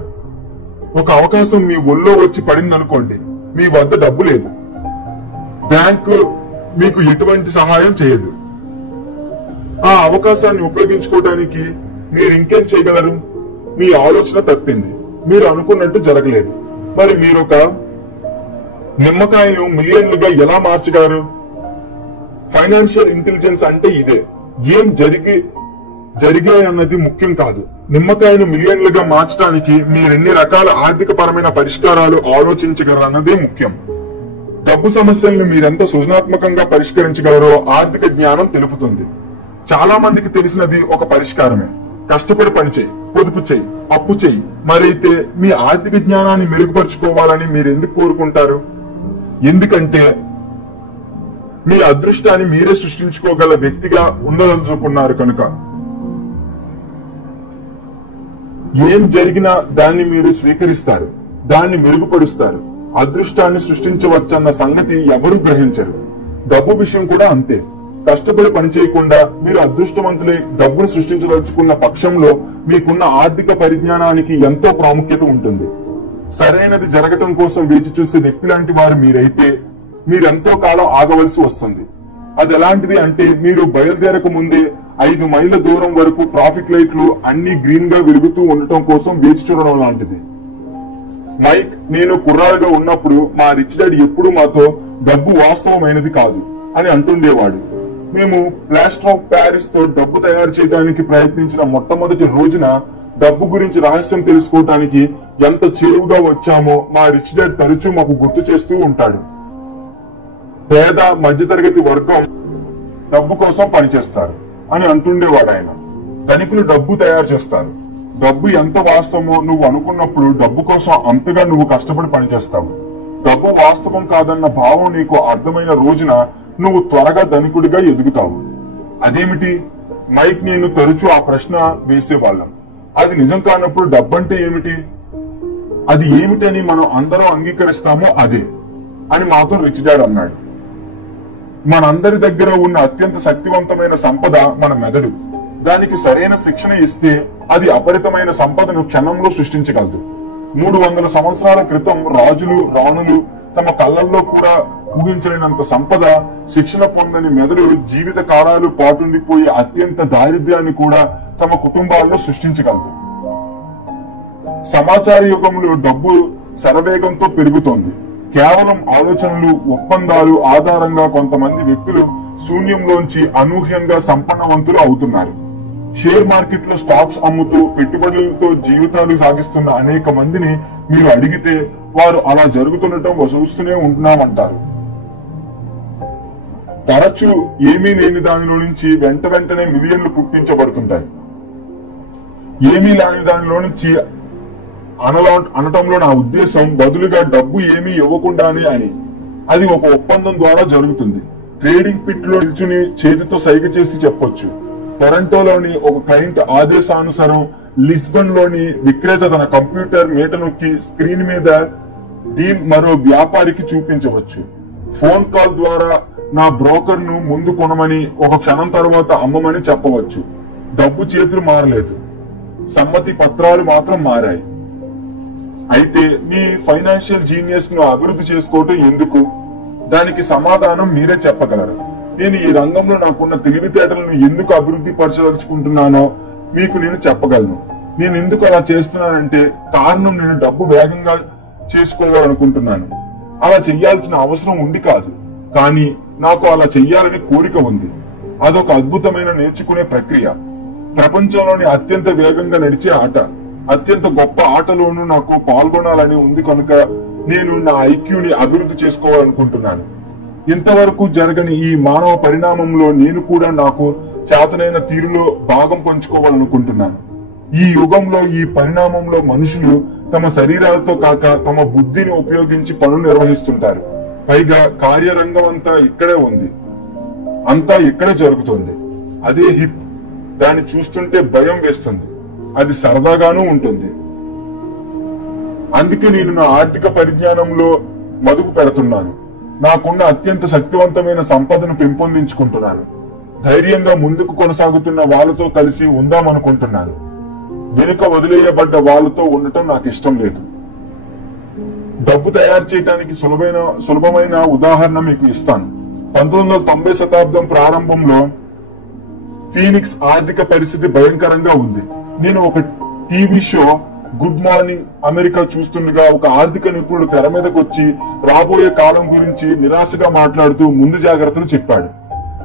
ఒక అవకాశం మీ ఒళ్ళో వచ్చి పడిందనుకోండి, మీ వద్ద డబ్బు లేదు, బ్యాంకు మీకు ఎటువంటి సహాయం చేయదు. ఆ అవకాశాన్ని ఉపయోగించుకోవడానికి మీరు ఇంకేం చేయగలరు? మీ ఆలోచన తప్పింది, మీరు అనుకున్నట్టు జరగలేదు. మరి మీరొక నిమ్మకాయను మిలియన్లుగా ఎలా మార్చగలరు? ఫైనాన్షియల్ ఇంటెలిజెన్స్ అంటే ఇదే. ఏం జరిగాయన్నది ముఖ్యం కాదు, నిమ్మకాయను మిలియన్లుగా మార్చడానికి మీరెన్ని రకాల ఆర్థిక పరమైన పరిష్కారాలు ఆలోచించగలరన్నదే ముఖ్యం. డబ్బు సమస్యలను మీరెంత సృజనాత్మకంగా పరిష్కరించగలరో ఆర్థిక జ్ఞానం తెలుపుతుంది. చాలా మందికి తెలిసినది ఒక పరిష్కారమే: కష్టపడి పనిచేయి, పొదుపు చేయి, అప్పు చేయి. మరైతే మీ ఆర్థిక జ్ఞానాన్ని మెరుగుపరుచుకోవాలని మీరు ఎందుకు కోరుకుంటారు? ఎందుకంటే మీ అదృష్టాన్ని మీరే సృష్టించుకోగల వ్యక్తిగా ఉండదలుచుకున్నారు కనుక. ఏం జరిగినా దాన్ని మీరు స్వీకరిస్తారు, దాన్ని మెరుగుపరుస్తారు. అదృష్టాన్ని సృష్టించవచ్చన్న సంగతి ఎవరూ గ్రహించరు. డబ్బు విషయం కూడా అంతే. కష్టపడి పనిచేయకుండా మీరు అదృష్టవంతులై డబ్బును సృష్టించదలుచుకున్న పక్షంలో మీకున్న ఆర్థిక పరిజ్ఞానానికి ఎంతో ప్రాముఖ్యత ఉంటుంది. సరైనది జరగటం కోసం వేచి చూసే వ్యక్తి లాంటి వారు మీరైతే మీరెంతో కాలం ఆగవలసి వస్తుంది. అది ఎలాంటిది అంటే, మీరు బయలుదేరక ముందే 5 మైళ్ళ దూరం వరకు ట్రాఫిక్ లైట్లు అన్ని గ్రీన్ గా వెలుగుతూ ఉండటం కోసం వేచి చూడడం లాంటిది. మైక్, నేను కుర్రాడుగా ఉన్నప్పుడు మా రిచ్ డాడీ ఎప్పుడు మాతో డబ్బు వాస్తవమైనది కాదు అని అంటుండేవాడు. మేము ప్లాస్టర్ ఆఫ్ ప్యారిస్ తో డబ్బు తయారు చేయడానికి ప్రయత్నించిన మొట్టమొదటి రోజున డబ్బు గురించి రహస్యం తెలుసుకోవటానికి ఎంత చేరువుగా వచ్చామో మా రిచ్ డాడ్ తరచూ మాకు గుర్తు చేస్తూ ఉంటాడు. పేద మధ్యతరగతి వర్గం డబ్బు కోసం పనిచేస్తారు అని అంటుండేవాడు ఆయన. ధనికులు డబ్బు తయారు చేస్తారు. డబ్బు ఎంత వాస్తవమో నువ్వు అనుకున్నప్పుడు డబ్బు కోసం అంతగా నువ్వు కష్టపడి పనిచేస్తావు. డబ్బు వాస్తవం కాదన్న భావం నీకు అర్థమైన రోజున నువ్వు త్వరగా ధనికుడిగా ఎదుగుతావు. అదేమిటి? మైక్ నేను తరచూ ఆ ప్రశ్న వేసేవాళ్ళం. అది నిజం కానప్పుడు డబ్బంటే ఏమిటి? అది ఏమిటని మనం అందరం అంగీకరిస్తామో అదే అని మాతో రిచ్ డాడ్ అన్నాడు. మనందరి దగ్గర ఉన్న అత్యంత శక్తివంతమైన సంపద మన మెదడు. దానికి సరైన శిక్షణ ఇస్తే అది అపరితమైన సంపదను క్షణంలో సృష్టించగలదు. 300 సంవత్సరాల క్రితం రాజులు, రాణులు తమ కళ్ళల్లో కూడా ఊహించలేనంత సంపద, శిక్షణ పొందని మెదడు జీవిత కాలాలు పాటుండిపోయే అత్యంత దారిద్ర్యాన్ని కూడా తమ కుటుంబాల్లో సృష్టించగలదు. సమాచార యుగంలో డబ్బు శరవేగంతో పెరుగుతోంది. కేవలం ఆలోచనలు, ఒప్పందాలు ఆధారంగా కొంతమంది వ్యక్తులు శూన్యంలోంచి అనూహ్యంగా సంపన్నవంతులు అవుతున్నారు. షేర్ మార్కెట్ లో స్టాక్స్ అమ్ముతూ పెట్టుబడులతో జీవితాలు సాగిస్తున్న అనేక మందిని మీరు అడిగితే వారు అలా జరుగుతుండటం చూస్తూనే ఉంటున్నామంటారు. తరచూ ఏమీ లేని దానిలో నుంచి వెంటనే మిలియన్లు పుట్టించబడుతుంటాయి. ఏమీ లేని దానిలో నుంచి అనటంలో నా ఉద్దేశం బదులుగా డబ్బు ఏమీ ఇవ్వకుండానే అని. అది ఒక ఒప్పందం ద్వారా జరుగుతుంది. ట్రేడింగ్ పిట్ లో నిల్చుని చేతితో సైగ చేసి చెప్పొచ్చు. టొరంటోలోని ఒక క్లయింట్ ఆదేశానుసారం లిస్బన్ లోని విక్రేత తన కంప్యూటర్ మీట నొక్కి స్క్రీన్ మీద డీల్ మరో వ్యాపారికి చూపించవచ్చు. ఫోన్ కాల్ ద్వారా నా బ్రోకర్ ను ముందు కొనమని ఒక క్షణం తర్వాత అమ్మమని చెప్పవచ్చు. డబ్బు చేతులు మారలేదు, సమ్మతి పత్రాలు మాత్రం మారాయి. అయితే మీ ఫైనాన్షియల్ జీనియస్ ను అభివృద్ధి చేసుకోవటం ఎందుకు? దానికి సమాధానం మీరే చెప్పగలరు. నేను ఈ రంగంలో నాకున్న తెలివితేటలను ఎందుకు అభివృద్ధి పరచదలుచుకుంటున్నానో మీకు నేను చెప్పగలను. నేను ఎందుకు అలా చేస్తున్నానంటే కారణం నేను డబ్బు వేగంగా చేసుకోవాలనుకుంటున్నాను. అలా చెయ్యాల్సిన అవసరం ఉండి కాదు, కానీ నాకు అలా చెయ్యాలని కోరిక ఉంది. అదొక అద్భుతమైన నేర్చుకునే ప్రక్రియ. ప్రపంచంలోని అత్యంత వేగంగా నడిచే ఆట, అత్యంత గొప్ప ఆటలోనూ నాకు పాల్గొనాలని ఉంది కనుక నేను నా ఐక్యూని అభివృద్ధి చేసుకోవాలనుకుంటున్నాను. ఇంతవరకు జరగని ఈ మానవ పరిణామంలో నేను కూడా నాకు చేతనైన తీరులో భాగం పంచుకోవాలనుకుంటున్నాను. ఈ యుగంలో, ఈ పరిణామంలో మనుషులు తమ శరీరాలతో కాక తమ బుద్ధిని ఉపయోగించి పనులు నిర్వహిస్తుంటారు. పైగా కార్యరంగం అంతా ఇక్కడే ఉంది, అంతా ఇక్కడే జరుగుతుంది. అదే హిప్. దాన్ని చూస్తుంటే భయం వేస్తుంది, అది సరదాగానూ ఉంటుంది. అందుకే నేను నా ఆర్థిక పరిజ్ఞానంలో మదుపు పెడుతున్నాను. నాకున్న అత్యంత శక్తివంతమైన సంపదను పెంపొందించుకుంటున్నాను. ధైర్యంగా ముందుకు కొనసాగుతున్న వాళ్ళతో కలిసి ఉందామనుకుంటున్నాను. వెనుక వదిలేయబడ్డ వాళ్ళతో ఉండటం నాకు ఇష్టం లేదు. డబ్బు తయారు చేయడానికి సులభమైన ఉదాహరణ మీకు ఇస్తాను. 1990 శతాబ్దం ప్రారంభంలో ఫీనిక్స్ ఆర్థిక పరిస్థితి భయంకరంగా ఉంది. నేను ఒక TV show good morning America చూస్తుండగా ఒక ఆర్థిక నిపుణుడు తెర మీదకి వచ్చి రాబోయే కాలం గురించి నిరాశగా మాట్లాడుతూ ముందు జాగ్రత్తలు చెప్పాడు.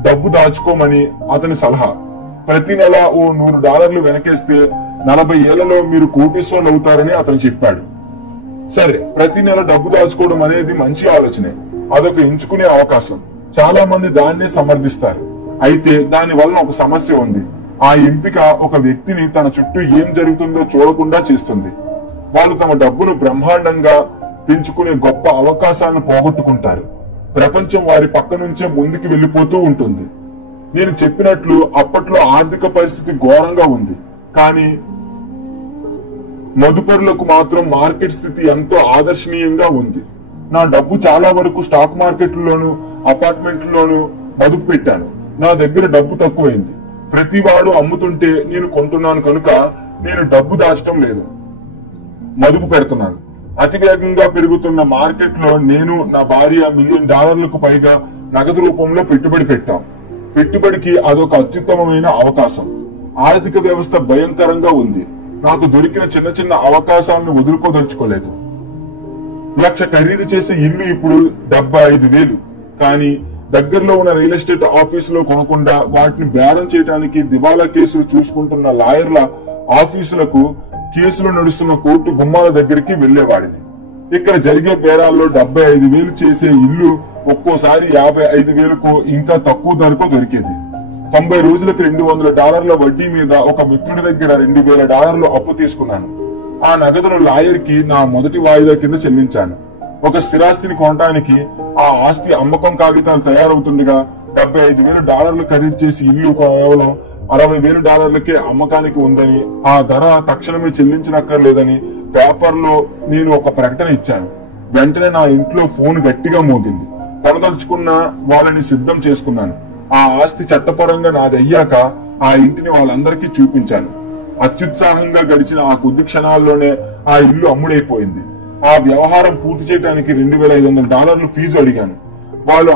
డబ్బు దాచుకోమని అతని సలహా. ప్రతి నెల ఓ $100 వెనకేస్తే 40 ఏళ్లలో మీరు కోటీశ్వరులు అవుతారని అతను చెప్పాడు. సరే, ప్రతి నెల డబ్బు దాచుకోవడం అనేది మంచి ఆలోచనే. అదొక ఎంచుకునే అవకాశం. చాలా మంది దాన్నే సమర్థిస్తారు. అయితే దాని వలన ఒక సమస్య ఉంది. ఆ ఎంపిక ఒక వ్యక్తిని తన చుట్టూ ఏం జరుగుతుందో చూడకుండా చేస్తుంది. వాళ్ళు తమ డబ్బును బ్రహ్మాండంగా పెంచుకునే గొప్ప అవకాశాలను పోగొట్టుకుంటారు. ప్రపంచం వారి పక్క నుంచే ముందుకు వెళ్లిపోతూ ఉంటుంది. నేను చెప్పినట్లు అప్పట్లో ఆర్థిక పరిస్థితి ఘోరంగా ఉంది, కానీ మదుపరులకు మాత్రం మార్కెట్ స్థితి ఎంతో ఆదర్శనీయంగా ఉంది. నా డబ్బు చాలా వరకు స్టాక్ మార్కెట్లలోను, అపార్ట్మెంట్లలోను మదుపు పెట్టాను. నా దగ్గర డబ్బు తక్కువైంది. ప్రతి వాడు అమ్ముతుంటే నేను కొంటున్నాను కనుక నేను డబ్బు దాచడం లేదు, మదుపు పెడుతున్నాను. అతివేగంగా పెరుగుతున్న మార్కెట్ లో నేను, నా భార్య $1 మిలియన్ పైగా నగదు రూపంలో పెట్టుబడి పెట్టాం. పెట్టుబడికి అదొక అత్యుత్తమమైన అవకాశం. ఆర్థిక వ్యవస్థ భయంకరంగా ఉంది. నాకు దొరికిన చిన్న చిన్న అవకాశాలను వదులుకోదలుచుకోలేదు. 1 లక్ష ఖరీదు చేసే ఇల్లు ఇప్పుడు 75,000. కానీ దగ్గరలో ఉన్న రియల్ ఎస్టేట్ ఆఫీసులో కొనకుండా వాటిని బేరం చేయడానికి దివాలా కేసులు చూసుకుంటున్న లాయర్ల ఆఫీసులకు, కేసులు నడుస్తున్న కోర్టు గుమ్మాల దగ్గరికి వెళ్లేవాడిని. ఇక్కడ జరిగే బేరాల్లో 75,000 చేసే ఇల్లు ఒక్కోసారి 55,000కు ఇంకా తక్కువ ధరకు దొరికేది. 90 రోజులకు $200 వడ్డీ మీద ఒక మిత్రుడి దగ్గర $2,000 అప్పు తీసుకున్నాను. ఆ నగదును లాయర్ కి నా మొదటి వాయిదా కింద చెల్లించాను. ఒక స్థిరాస్తిని కొనడానికి ఆ ఆస్తి అమ్మకం కాగితాలు తయారవుతుండగా $75,000 ఖరీదు చేసి ఇల్లు కేవలం $60,000కే అమ్మకానికి ఉందని, ఆ ధర తక్షణమే చెల్లించనక్కర్లేదని పేపర్లో నేను ఒక ప్రకటన ఇచ్చాను. వెంటనే నా ఇంట్లో ఫోన్ గట్టిగా మోగింది. కొనదలుచుకున్న వాళ్ళని సిద్ధం చేసుకున్నాను. ఆ ఆస్తి చట్టపరంగా నాదయ్యాక ఆ ఇంటిని వాళ్ళందరికీ చూపించాను. అత్యుత్సాహంగా గడిచిన ఆ కొద్ది క్షణాల్లోనే ఆ ఇల్లు అమ్ముడైపోయింది. ఆ వ్యవహారం పూర్తి చేయడానికి $2,500 ఫీజు అడిగాను. వాళ్ళు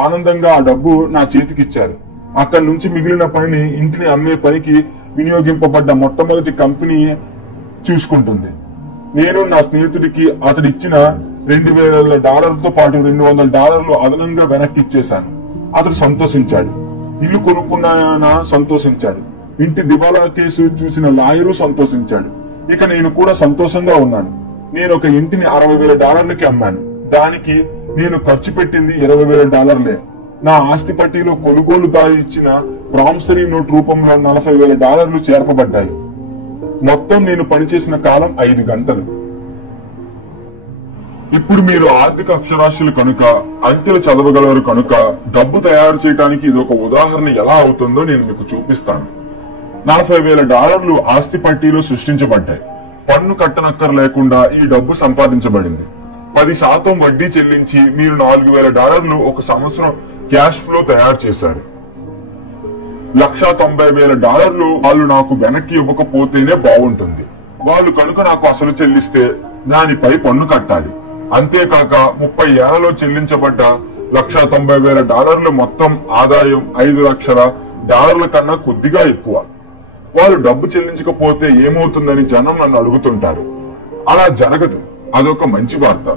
ఆనందంగా ఆ డబ్బు నా చేతికిచ్చారు. అక్కడి నుంచి మిగిలిన పనిని ఇంటిని అమ్మే పనికి వినియోగింపబడ్డ మొట్టమొదటి కంపెనీ చూసుకుంటుంది. నేను నా స్నేహితుడికి అతడిచ్చిన $2,000తో పాటు $200 అదనంగా వెనక్కి ఇచ్చేశాను. అతడు సంతోషించాడు. ఇల్లు కొనుక్కున్నానా సంతోషించాడు. ఇంటి దివాలా కేసు చూసిన లాయరు సంతోషించాడు. ఇక నేను కూడా సంతోషంగా ఉన్నాను. నేను ఒక ఇంటిని $60,000కి అమ్మాను. దానికి నేను ఖర్చు పెట్టింది $20,000. నా ఆస్తి పట్టీలో కొనుగోలుదారు ఇచ్చిన ప్రామిసరీ నోట్ రూపంలో $40,000 చేర్పబడ్డాయి. మొత్తం నేను పనిచేసిన కాలం 5 గంటలు. ఇప్పుడు మీరు ఆర్థిక అక్షరాస్యులు కనుక, అంకెలు చదవగలరు కనుక డబ్బు తయారు చేయడానికి ఇది ఒక ఉదాహరణ ఎలా అవుతుందో నేను మీకు చూపిస్తాను. $40,000 ఆస్తి పట్టీలో సృష్టించబడ్డాయి. పన్ను కట్టనక్కర లేకుండా ఈ డబ్బు సంపాదించబడింది. 10% వడ్డీ చెల్లించి మీరు $4,000 ఒక సంవత్సరం క్యాష్ ఫ్లో తయారు చేశారు. $190,000 వాళ్ళు నాకు వెనక్కి ఇవ్వకపోతేనే బాగుంటుంది. వాళ్ళు కనుక నాకు అసలు చెల్లిస్తే దానిపై పన్ను కట్టాలి. అంతేకాక 30 ఏళ్లలో చెల్లించబడ్డ $190,000 మొత్తం ఆదాయం $5 లక్షల కన్నా కొద్దిగా ఎక్కువ. వాళ్ళు డబ్బు చెల్లించకపోతే ఏమవుతుందని జనం నన్ను అడుగుతుంటారు. అలా జరగదు. అదొక మంచి వార్త.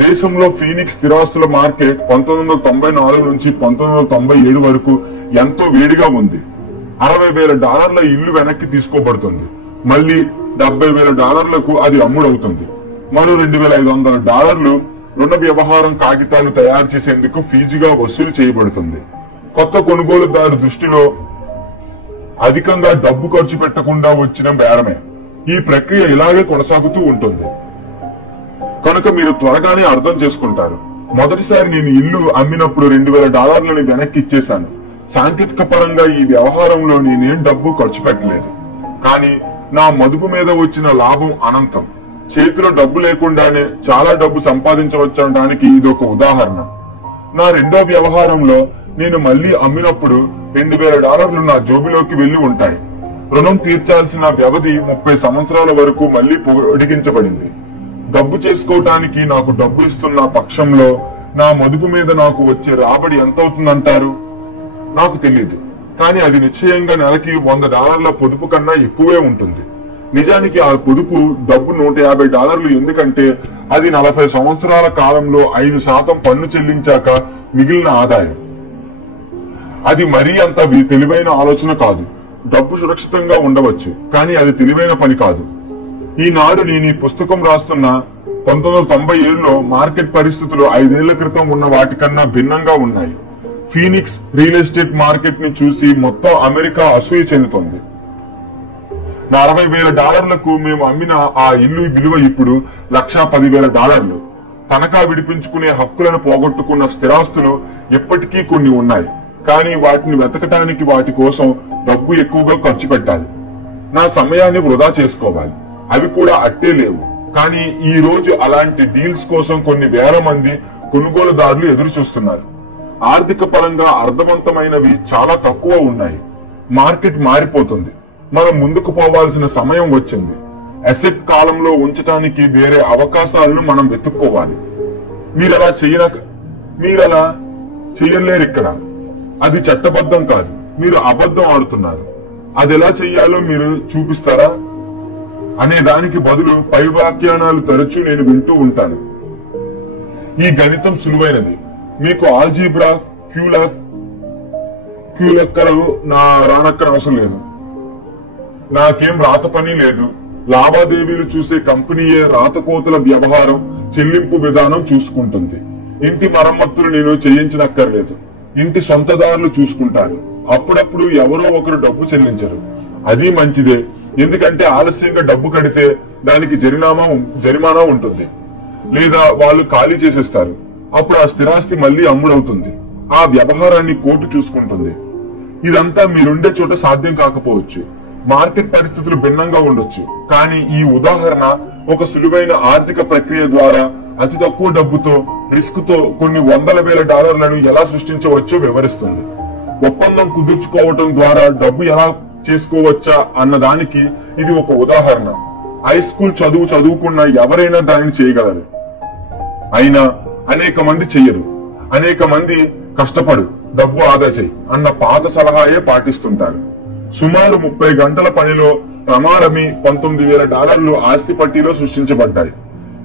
దేశంలో ఫీనిక్స్ స్థిరాస్తుల మార్కెట్ 1994 నుంచి 1997 వరకు ఎంతో వేడిగా ఉంది. $60,000 ఇల్లు వెనక్కి తీసుకోబడుతుంది. మళ్లీ $70,000కు అది అమ్ముడవుతుంది. మరో $2,500 రుణ వ్యవహారం కాగితాలు తయారు చేసేందుకు ఫీజుగా వసూలు చేయబడుతుంది. కొత్త కొనుగోలుదారు దృష్టిలో అధికంగా డబ్బు ఖర్చు పెట్టకుండా వచ్చిన బేరమే. ఈ ప్రక్రియ ఇలాగే కొనసాగుతూ ఉంటుంది. కనుక మీరు త్వరగానే అర్థం చేసుకుంటారు. మొదటిసారి నేను ఇల్లు అమ్మినప్పుడు $2,000 వెనక్కి ఇచ్చేశాను. సాంకేతిక పరంగా ఈ వ్యవహారంలో నేనేం డబ్బు ఖర్చు పెట్టలేదు. కానీ నా మదుపు మీద వచ్చిన లాభం అనంతం. చేతిలో డబ్బు లేకుండానే చాలా డబ్బు సంపాదించవచ్చనడానికి ఇదొక ఉదాహరణ. నా రెండో వ్యవహారంలో నేను మళ్లీ అమ్మినప్పుడు $2,000 నా జోబిలోకి వెళ్లి ఉంటాయి. రుణం తీర్చాల్సిన వ్యవధి 30 సంవత్సరాల వరకు మళ్లీ పొడిగించబడింది. డబ్బు చేసుకోవటానికి నాకు డబ్బు ఇస్తున్న పక్షంలో నా మదుపు మీద నాకు వచ్చే రాబడి ఎంత అవుతుందంటారు? నాకు తెలియదు. కానీ అది నిశ్చయంగా నెలకి $100 పొదుపు కన్నా ఎక్కువే ఉంటుంది. నిజానికి ఆ పొదుపు డబ్బు $150 ఎందుకంటే అది 40 సంవత్సరాల కాలంలో 5% పన్ను చెల్లించాక మిగిలిన ఆదాయం. అది మరీ అంత తెలివైన ఆలోచన కాదు. డబ్బు సురక్షితంగా ఉండవచ్చు, కానీ అది తెలివైన పని కాదు. ఈనాడు నేను ఈ పుస్తకం రాస్తున్న 1997లో మార్కెట్ పరిస్థితులు 5 ఏళ్ల క్రితం ఉన్న వాటికన్నా భిన్నంగా ఉన్నాయి. ఫీనిక్స్ రియల్ ఎస్టేట్ మార్కెట్ ని చూసి మొత్తం అమెరికా అసూయ చెందుతుంది. నా $60,000కు మేము అమ్మిన ఆ ఇల్లు విలువ ఇప్పుడు $110,000. తనఖా విడిపించుకునే హక్కులను పోగొట్టుకున్న స్థిరాస్తులు ఎప్పటికీ కొన్ని ఉన్నాయి. కానీ వాటిని వెతకటానికి వాటి కోసం డబ్బు ఎక్కువగా ఖర్చు పెట్టాలి. నా సమయాన్ని వృధా చేసుకోవాలి. అవి కూడా అట్టే లేవు. కానీ ఈ రోజు అలాంటి డీల్స్ కోసం కొన్ని వేల మంది కొనుగోలుదారులు ఎదురు చూస్తున్నారు. ఆర్థిక పరంగా అర్థవంతమైనవి చాలా తక్కువ ఉన్నాయి. మార్కెట్ మారిపోతుంది. మనం ముందుకు పోవాల్సిన సమయం వచ్చింది. అసెట్ కాలంలో ఉంచడానికి వేరే అవకాశాలను మనం వెతుక్కోవాలి. మీరలా చేయలేరు. ఇక్కడ అది చట్టబద్ధం కాదు. మీరు అబద్ధం ఆడుతున్నారు. అది ఎలా చెయ్యాలో మీరు చూపిస్తారా అనే దానికి బదులు పై వ్యాఖ్యానాలు తరచూ నేను వింటూ ఉంటాను. ఈ గణితం సులువైనది. మీకు ఆల్జీబ్రా క్యూలెక్కలు రానక్కర అవసరం లేదు. నాకేం రాత పని లేదు. లావాదేవీలు చూసే కంపెనీయే రాతకోతల వ్యవహారం, చెల్లింపు విధానం చూసుకుంటుంది. ఇంటి మరమ్మతులు నేను చేయించనక్కర్లేదు. ఇంటి సొంతదారులు చూసుకుంటారు. అప్పుడప్పుడు ఎవరో ఒకరు డబ్బు చెల్లించరు. అది మంచిదే. ఎందుకంటే ఆలస్యంగా డబ్బు కడితే దానికి జరిమానా ఉంటుంది. లేదా వాళ్ళు ఖాళీ చేసేస్తారు. అప్పుడు ఆ స్థిరాస్తి మళ్లీ అమ్ముడవుతుంది. ఆ వ్యవహారాన్ని కోర్టు చూసుకుంటుంది. ఇదంతా మీరుండే చోట సాధ్యం కాకపోవచ్చు. మార్కెట్ పరిస్థితులు భిన్నంగా ఉండొచ్చు. కానీ ఈ ఉదాహరణ ఒక సులువైన ఆర్థిక ప్రక్రియ ద్వారా అతి తక్కువ డబ్బుతో, రిస్క్ తో కొన్ని $100,000 ఎలా సృష్టించవచ్చో వివరిస్తుంది. ఒప్పందం కుదుర్చుకోవటం ద్వారా డబ్బు ఎలా చేసుకోవచ్చా అన్నదానికి ఇది ఒక ఉదాహరణ. హై స్కూల్ చదువుకున్న ఎవరైనా దానిని చేయగలరు. అయినా అనేక మంది చెయ్యరు. అనేక మంది కష్టపడు, డబ్బు ఆదా చేయి అన్న పాత సలహాయే పాటిస్తుంటారు. సుమారు 30 గంటల పనిలో ప్రమాణమి $19,000 ఆస్తి పట్టీలో సృష్టించబడ్డాయి.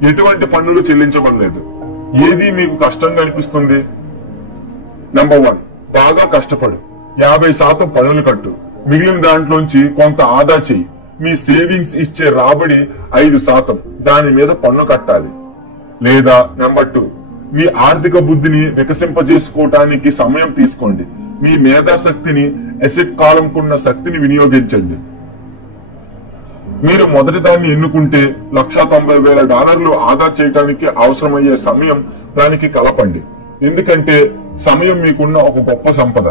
ఎటువంటి పన్నులు చెల్లించబడలేదు. ఏది మీకు కష్టంగా అనిపిస్తుంది? నంబర్ 1, బాగా కష్టపడు, 50% పన్నులు కట్టు, మిగిలిన దాంట్లోంచి కొంత ఆదా చెయ్యి. మీ సేవింగ్స్ ఇచ్చే రాబడి 5% దాని మీద పన్ను కట్టాలి. లేదా నెంబర్ 2, మీ ఆర్థిక బుద్ధిని వికసింపజేసుకోవటానికి సమయం తీసుకోండి. మీ మేధాశక్తిని, అసెట్ కాలంకున్న శక్తిని వినియోగించండి. మీరు మొదటి దాన్ని ఎన్నుకుంటే $1,90,000 ఆదా చేయడానికి అవసరమయ్యే సమయం దానికి కలపండి. ఎందుకంటే సమయం మీకున్న ఒక గొప్ప సంపద.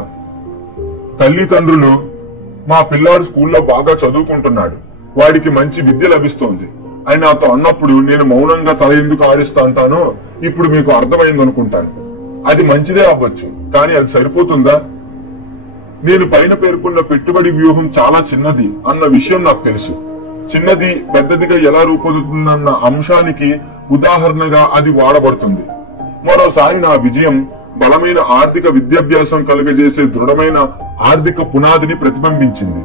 తల్లిదండ్రులు, మా పిల్లాడు స్కూల్లో బాగా చదువుకుంటున్నాడు, వాడికి మంచి విద్య లభిస్తోంది అని నాతో అన్నప్పుడు నేను మౌనంగా తల ఎందుకు ఆడిస్తూ అంటానో ఇప్పుడు మీకు అర్థమైంది అనుకుంటాను. అది మంచిదే అవ్వచ్చు, కానీ అది సరిపోతుందా? నేను పైన పేర్కొన్న పెట్టుబడి వ్యూహం చాలా చిన్నది అన్న విషయం నాకు తెలుసు. చిన్నది పెద్దదిగా ఎలా రూపొందుతుందన్న అంశానికి ఉదాహరణగా అది వాడబడుతుంది. మరోసారి నా విజయం బలమైన ఆర్థిక విద్యాభ్యాసం కలుగజేసే దృఢమైన ఆర్థిక పునాదిని ప్రతిబింబించింది.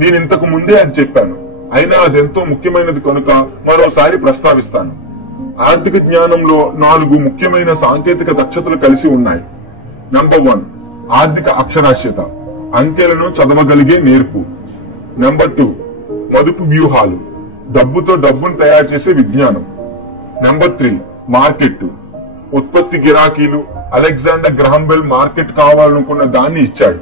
నేనింతకు ముందే అది చెప్పాను, అయినా అదెంతో ముఖ్యమైనది కనుక మరోసారి ప్రస్తావిస్తాను. ఆర్థిక జ్ఞానంలో 4 ముఖ్యమైన సాంకేతిక దక్షతలు కలిసి ఉన్నాయి. నంబర్ 1, ఆర్థిక అక్షరాస్యత, అంకెలను చదవగలిగే నేర్పు. నంబర్ 2, మదుపు వ్యూహాలు, డబ్బుతో డబ్బును తయారు చేసే విజ్ఞానం. నంబర్ 3, మార్కెట్, ఉత్పత్తి గిరాకీలు. అలెగ్జాండర్ గ్రహం బెల్ మార్కెట్ కావాలనుకున్న దాన్ని ఇచ్చాడు.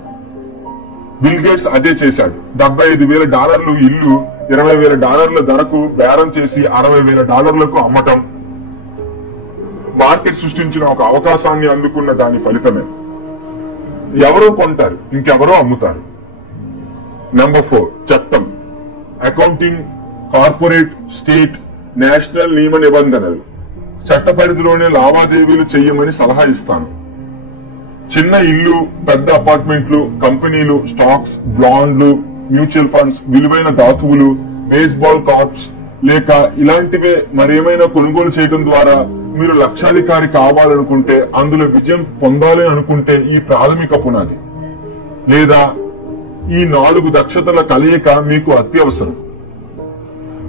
బిల్ గేట్స్ అదే చేశాడు. $75,000 ఇల్లు $20,000 ధరకు బేరం చేసి $60,000 అమ్మటం మార్కెట్ సృష్టించిన ఒక అవకాశాన్ని అందుకున్న దాని ఫలితమే. ఎవరో కొంటారు, ఇంకెవరో అమ్ముతారు. నంబర్ 4, చట్టం, అకౌంటింగ్, కార్పొరేట్, స్టేట్, నేషనల్ నియమ నిబంధనలు. చట్ట పరిధిలోనే లావాదేవీలు చెయ్యమని సలహా ఇస్తాను. చిన్న ఇల్లు, పెద్ద అపార్ట్మెంట్లు, కంపెనీలు, స్టాక్స్, బాండ్లు, మ్యూచువల్ ఫండ్స్, విలువైన ధాతువులు, బేస్బాల్ కార్ప్స్ లేక ఇలాంటివే మరేమైనా కొనుగోలు చేయడం ద్వారా మీరు లక్షాధికారి కావాలనుకుంటే, అందులో విజయం పొందాలి అనుకుంటే ఈ ప్రాథమిక పునాది లేదా ఈ 4 దక్షతల కలయిక మీకు అత్యవసరం.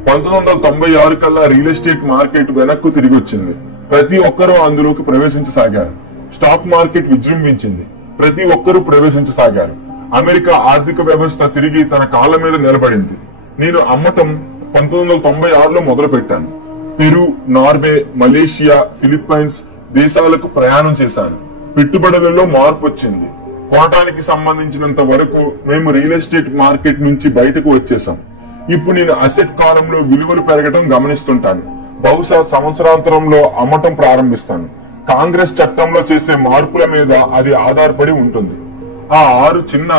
1996 కల్లా రియల్ ఎస్టేట్ మార్కెట్ వెనక్కు తిరిగి వచ్చింది. ప్రతి ఒక్కరూ అందులోకి ప్రవేశించసాగారు. Stock market విజృంభించింది. ప్రతి ఒక్కరూ ప్రవేశించసాగారు. అమెరికా ఆర్థిక వ్యవస్థ తిరిగి తన కాళ్ళ మీద నిలబడింది. నేను అమ్మటం 1996లో మొదలు పెట్టాను. పెరు, నార్వే, మలేషియా, ఫిలిప్పైన్స్ దేశాలకు ప్రయాణం చేశాను. పెట్టుబడులలో మార్పు వచ్చింది. కొనటానికి సంబంధించినంత వరకు మేము రియల్ ఎస్టేట్ మార్కెట్ నుంచి బయటకు వచ్చేసాం. ఇప్పుడు నేను అసెట్ కాలంలో విలువలు పెరగడం గమనిస్తుంటాను. బహుశా సంవత్సరాంతరంలో అమ్మటం ప్రారంభిస్తాను. కాంగ్రెస్ చట్టంలో చేసే మార్పుల మీద అది ఆధారపడి ఉంటుంది. ఆ 6 చిన్న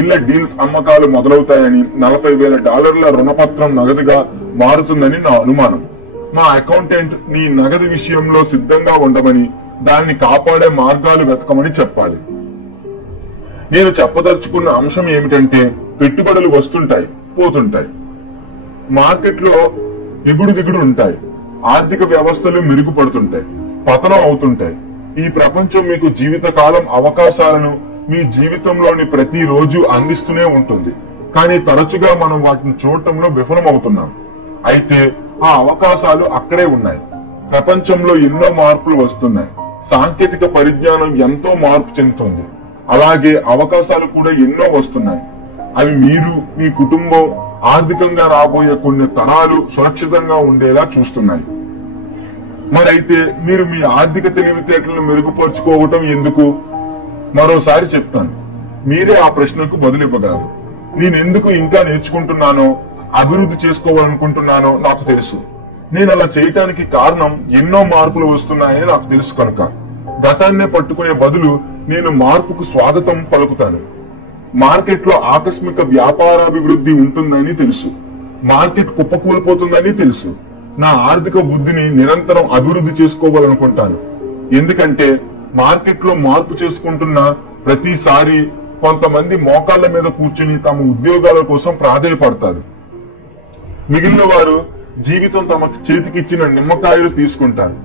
ఇళ్ల డీల్స్ అమ్మకాలు మొదలవుతాయని, $40,000 రుణపత్రం నగదుగా మారుతుందని నా అనుమానం. మా అకౌంటెంట్ నీ నగదు విషయంలో సిద్ధంగా ఉండమని, దాన్ని కాపాడే మార్గాలు వెతకమని చెప్పాలి. నేను చెప్పదలుచుకున్న అంశం ఏమిటంటే, పెట్టుబడులు వస్తుంటాయి, పోతుంటాయి. మార్కెట్లో ఎగుడు దిగుడు ఉంటాయి. ఆర్థిక వ్యవస్థలు మెరుగుపడుతుంటాయి, పతనం అవుతుంటాయి. ఈ ప్రపంచం మీకు జీవితకాలం అవకాశాలను మీ జీవితంలోని ప్రతి రోజు అందిస్తూనే ఉంటుంది. కానీ తరచుగా మనం వాటిని చూడటంలో విఫలమవుతున్నాం. అయితే ఆ అవకాశాలు అక్కడే ఉన్నాయి. ప్రపంచంలో ఎన్నో మార్పులు వస్తున్నాయి. సాంకేతిక పరిజ్ఞానం ఎంతో మార్పు చెందుతుంది. అలాగే అవకాశాలు కూడా ఎన్నో వస్తున్నాయి. అవి మీరు, మీ కుటుంబం ఆర్థికంగా రాబోయే కొన్ని తరాలు సురక్షితంగా ఉండేలా చూస్తున్నాయి. మరైతే మీరు మీ ఆర్థిక తెలివితేటలను మెరుగుపరుచుకోవటం ఎందుకు? మరోసారి చెప్తాను, మీరే ఆ ప్రశ్నకు బదులివ్వగలరు. నేనెందుకు ఇంకా నేర్చుకుంటున్నానో, అభివృద్ధి చేసుకోవాలనుకుంటున్నానో నాకు తెలుసు. నేను అలా చేయటానికి కారణం ఎన్నో మార్పులు వస్తున్నాయని నాకు తెలుసు కనుక. గతాన్నే పట్టుకునే బదులు నేను మార్పుకు స్వాగతం పలుకుతాను. మార్కెట్లో ఆకస్మిక వ్యాపారాభివృద్ధి ఉంటుందని తెలుసు. మార్కెట్ కుప్పకూలిపోతుందని తెలుసు. నా ఆర్థిక బుద్ధిని నిరంతరం అభివృద్ధి చేసుకోవాలనుకుంటాను. ఎందుకంటే మార్కెట్లో మార్పు చేసుకుంటున్న ప్రతిసారి కొంతమంది మోకాళ్ల మీద కూర్చుని తమ ఉద్యోగాల కోసం ప్రాధేయపడతారు. మిగిలిన వారు జీవితం తమ చేతికిచ్చిన నిమ్మకాయలు తీసుకుంటారు.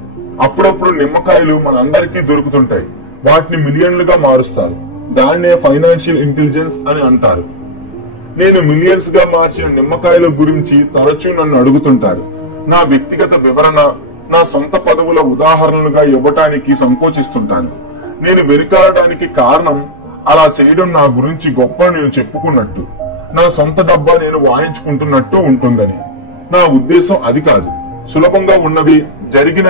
అప్పుడప్పుడు నిమ్మకాయలు మనందరికీ దొరుకుతుంటాయి. వాటిని మిలియన్లుగా మారుస్తారు. దాన్నే ఫైనాన్షియల్ ఇంటెలిజెన్స్ అని అంటారు. నేను మిలియన్స్ గా మార్చిన నిమ్మకాయల గురించి తరచూ నన్ను అడుగుతుంటారు. నా వ్యక్తిగత వివరణ, నా సొంత పదవుల ఉదాహరణలుగా ఇవ్వటానికి సంకోచిస్తుంటాను. నేను వెనుకాడడానికి కారణం అలా చేయడం నా గురించి గొప్ప నేను చెప్పుకున్నట్టు, నా సొంత డబ్బా నేను వాయించుకుంటున్నట్టు ఉంటుందని. నా ఉద్దేశం అది కాదు. సులభంగా ఉన్నవి, జరిగిన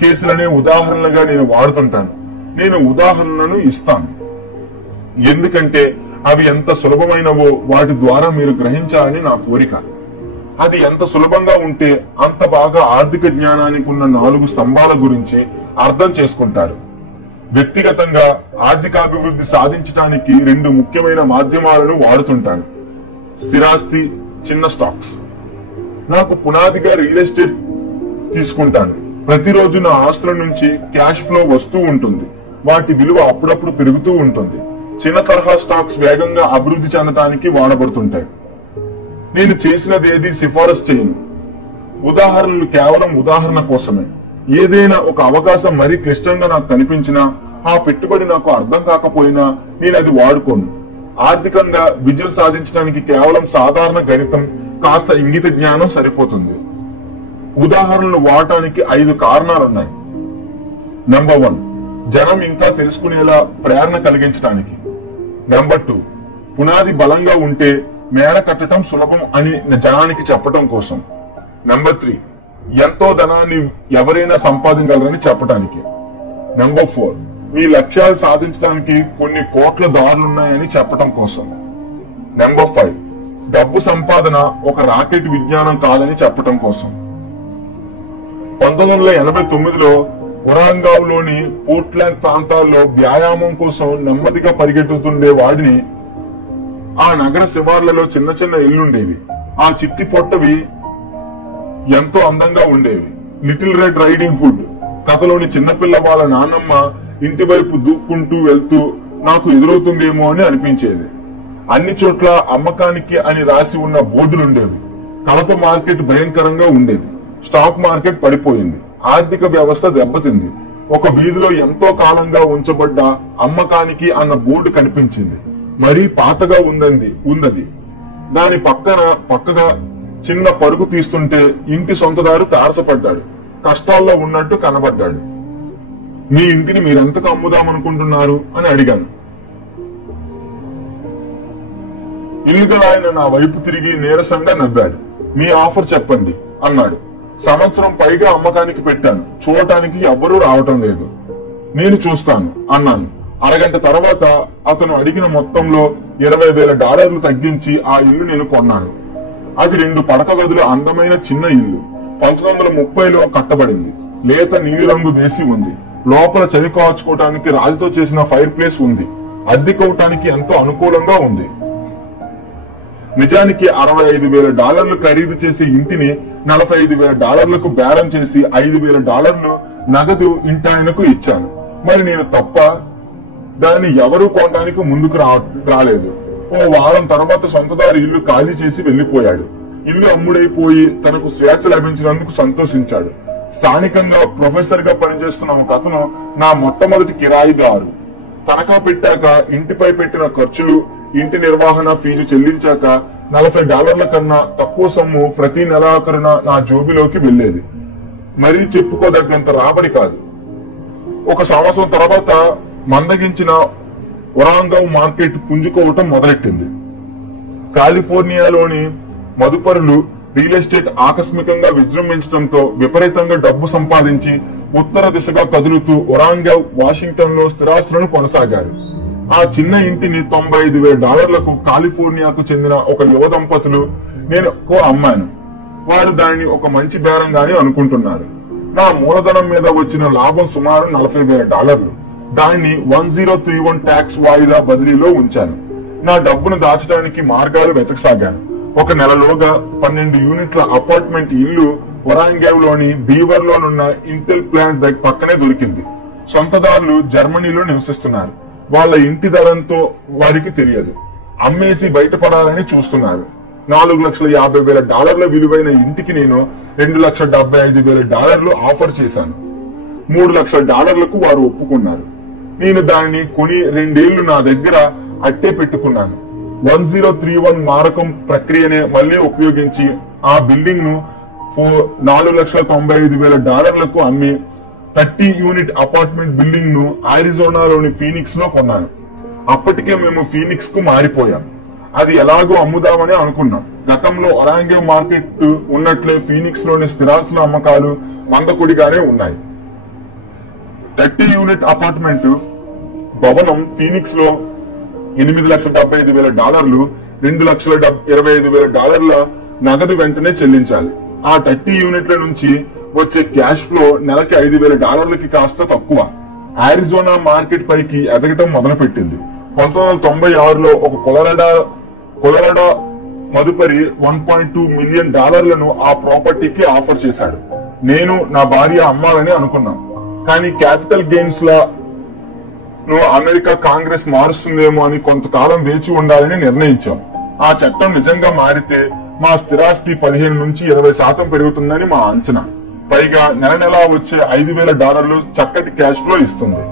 కేసులనే ఉదాహరణలుగా నేను వాడుతుంటాను. నేను ఉదాహరణలను ఇస్తాను, ఎందుకంటే అవి ఎంత సులభమైనవో వాటి ద్వారా మీరు గ్రహించాలని నా కోరిక. అది ఎంత సులభంగా ఉంటే అంత బాగా ఆర్థిక జ్ఞానానికి ఉన్న 4 స్తంభాల గురించి అర్థం చేసుకుంటారు. వ్యక్తిగతంగా ఆర్థికాభివృద్ధి సాధించడానికి 2 ముఖ్యమైన మాధ్యమాలను వాడుతుంటాను: స్థిరాస్తి, చిన్న స్టాక్స్. నాకు పునాదిగా రియల్ ఎస్టేట్ తీసుకుంటాను. ప్రతిరోజు నా ఆస్తుల నుంచి క్యాష్ ఫ్లో వస్తూ ఉంటుంది. వాటి విలువ అప్పుడప్పుడు పెరుగుతూ ఉంటుంది. చిన్న తరహా స్టాక్స్ వేగంగా అభివృద్ధి చెందడానికి వాడబడుతుంటాయి. నేను చేసినది ఏది సిఫారసు చేయను. ఉదాహరణలు కేవలం ఉదాహరణ కోసమే. ఏదైనా ఒక అవకాశం మరీ క్లిష్టంగా నాకు కనిపించినా, ఆ పెట్టుబడి నాకు అర్థం కాకపోయినా నేను అది వాడుకోను. ఆర్థికంగా విజయం సాధించడానికి కేవలం సాధారణ గణితం, కాస్త ఇంగిత జ్ఞానం సరిపోతుంది. ఉదాహరణలు వాడటానికి 5 కారణాలున్నాయి. నంబర్ 1, జనం ఇంకా తెలుసుకునేలా ప్రేరణ కలిగించడానికి. నంబర్ 2, పునాది బలంగా ఉంటే మేడ కట్టడం సులభం అని జనానికి చెప్పడం కోసం. నంబర్ 3, ఎంతో ధనాన్ని ఎవరైనా సంపాదించగలరని చెప్పడానికి. నంబర్ 4, మీ లక్ష్యాలు సాధించడానికి కొన్ని కోట్ల దారులున్నాయని చెప్పడం కోసం. నంబర్ 5, డబ్బు సంపాదన ఒక రాకెట్ విజ్ఞానం కాదని చెప్పడం కోసం. 1989లో ఒరాంగావ్లోని పోర్ట్లాండ్ ప్రాంతాల్లో వ్యాయామం కోసం నెమ్మదిగా పరిగెత్తుతుండే వాడిని. ఆ నగర శివార్లలో చిన్న చిన్న ఇళ్లుండేవి. ఆ చిట్టి పొట్టవి ఎంతో అందంగా ఉండేవి. లిటిల్ రెడ్ రైడింగ్ హుడ్ కథలోని చిన్నపిల్ల వాళ్ళ నాన్నమ్మ ఇంటి వైపు దూక్కుంటూ వెళ్తూ నాకు ఎదురవుతుందేమో అని అనిపించేది. అన్ని చోట్ల అమ్మకానికి అని రాసి ఉన్న బోర్డులుండేవి. కలప మార్కెట్ భయంకరంగా ఉండేది. స్టాక్ మార్కెట్ పడిపోయింది. ఆర్థిక వ్యవస్థ దెబ్బతింది. ఒక వీధిలో ఎంతో కాలంగా ఉంచబడ్డ అమ్మకానికి అన్న బోర్డు కనిపించింది. మరీ పాతగా ఉన్నది. దాని పక్కగా చిన్న పరుగు తీస్తుంటే ఇంటి సొంతదారు తారసపడ్డాడు. కష్టాల్లో ఉన్నట్టు కనబడ్డాడు. మీ ఇంటిని మీరెంతకు అమ్ముదామనుకుంటున్నారు అని అడిగాను. ఇల్లుగల ఆయన నా వైపు తిరిగి నీరసంగా నవ్వాడు. మీ ఆఫర్ చెప్పండి అన్నాడు. సంవత్సరం పైగా అమ్మకానికి పెట్టాను. చూడటానికి ఎవ్వరూ రావటం లేదు. నేను చూస్తాను అన్నాను. అరగంట తర్వాత అతను అడిగిన మొత్తంలో $20,000 తగ్గించి ఆ ఇల్లు నేను కొన్నాను. అది 2 పడక గదుల అందమైన చిన్న ఇల్లు. 1930లో కట్టబడింది. లేత నీలిరంగు వేసి ఉంది. లోపల చలి కాచుకోవటానికి రాజుతో చేసిన ఫైర్ ప్లేస్ ఉంది. అద్దెకోవటానికి ఎంతో అనుకూలంగా ఉంది. నిజానికి $65,000 ఖరీదు చేసే ఇంటిని $45,000కు బేరం చేసి $5,000 నగదు ఇంటాయనకు ఇచ్చాను. మరి నేను తప్ప? దాన్ని ఎవరూ కొనడానికి ముందుకు రాలేదు. ఓ వారం తర్వాత సొంతదారు ఇల్లు ఖాళీ చేసి వెళ్లిపోయాడు. ఇల్లు అమ్ముడైపోయి తనకు స్వేచ్ఛ లభించినందుకు సంతోషించాడు. స్థానికంగా ప్రొఫెసర్ గా పనిచేస్తున్న ఒక అతను నా మొట్టమొదటి కిరాయిదారు. తనఖా పెట్టాక ఇంటిపై పెట్టిన ఖర్చులు, ఇంటి నిర్వహణ ఫీజు చెల్లించాక $40 కన్నా తక్కువ సొమ్ము ప్రతి నెలాఖరున నా జోబిలోకి వెళ్లేది. మరీ చెప్పుకోదగ్గంత రాబడి కాదు. ఒక సంవత్సరం తర్వాత మందగించిన ఒరాంగావ్ మార్కెట్ పుంజుకోవటం మొదలెట్టింది. కాలిఫోర్నియాలోని మదుపరులు రియల్ ఎస్టేట్ ఆకస్మికంగా విజృంభించడంతో విపరీతంగా డబ్బు సంపాదించి ఉత్తర దిశగా కదులుతూ ఒరాంగావ్, వాషింగ్టన్ లో స్థిరాస్తులను కొనసాగారు. ఆ చిన్న ఇంటిని $95,000కు కాలిఫోర్నియాకు చెందిన ఒక యువ దంపతులు నేను అమ్మాను. వారు దానిని ఒక మంచి బేరంగానే అనుకుంటున్నారు. నా మూలధనం మీద వచ్చిన లాభం సుమారు $40,000. దాన్ని 1031 ట్యాక్స్ వాయిదా బదిలీలో ఉంచాను. నా డబ్బును దాచడానికి మార్గాలు వెతకసాగాను. ఒక నెలలోగా 12 యూనిట్ల అపార్ట్మెంట్ ఇల్లు ఒరాంగావ్ లోని బీవర్ లోనున్న ఇంటెల్ ప్లాంట్ పక్కనే దొరికింది. సొంతదారులు జర్మనీలో నివసిస్తున్నారు. వాళ్ళ ఇంటి ధరంతో వారికి తెలియదు. అమ్మేసి బయటపడాలని చూస్తున్నారు. $4,50,000 విలువైన ఇంటికి నేను $2,75,000 ఆఫర్ చేశాను. $3,00,000కు వారు ఒప్పుకున్నారు. నేను దానిని కొని 2 ఏళ్లు నా దగ్గర అట్టే పెట్టుకున్నాను. 1031 మారకం ప్రక్రియనే మళ్లీ ఉపయోగించి ఆ బిల్డింగ్ ను $4,95,000కు అమ్మి 30 యూనిట్ అపార్ట్మెంట్ బిల్డింగ్ ను ఆరిజోనాలోని ఫీనిక్స్ లో కొన్నాను. అప్పటికే మేము ఫీనిక్స్ కు మారిపోయాం. అది ఎలాగో అమ్ముదామని అనుకున్నాం. గతంలో ఒరాంగే మార్కెట్ ఉన్నట్లే ఫీనిక్స్ లోని స్థిరాస్తుల అమ్మకాలు మందకొడిగానే ఉన్నాయి. 30 యూనిట్ అపార్ట్మెంట్ భవనం ఫీనిక్స్ లో $8,75,000, $2,25,000 నగదు వెంటనే చెల్లించాలి. ఆ 30 యూనిట్ల నుంచి వచ్చే క్యాష్ ఫ్లో నెలకి $5,000 కాస్త తక్కువ. ఆరిజోనా మార్కెట్ పైకి ఎదగటం మొదలుపెట్టింది. 1996లో ఒక కొలరాడో మదుపరి $1.2 మిలియన్ ఆ ప్రాపర్టీకి ఆఫర్ చేశాడు. నేను నా భార్య అమ్మాలని అనుకున్నాం. కానీ క్యాపిటల్ గెయిన్స్ లా అమెరికా కాంగ్రెస్ మారుస్తుందేమో అని కొంతకాలం వేచి ఉండాలని నిర్ణయించాం. ఆ చట్టం నిజంగా మారితే మా స్థిరాస్తి 15 నుంచి 20% పెరుగుతుందని మా అంచనా. పైగా నెల నెలా వచ్చే $5,000 చక్కటి క్యాష్ ఫ్లో ఇస్తుంది.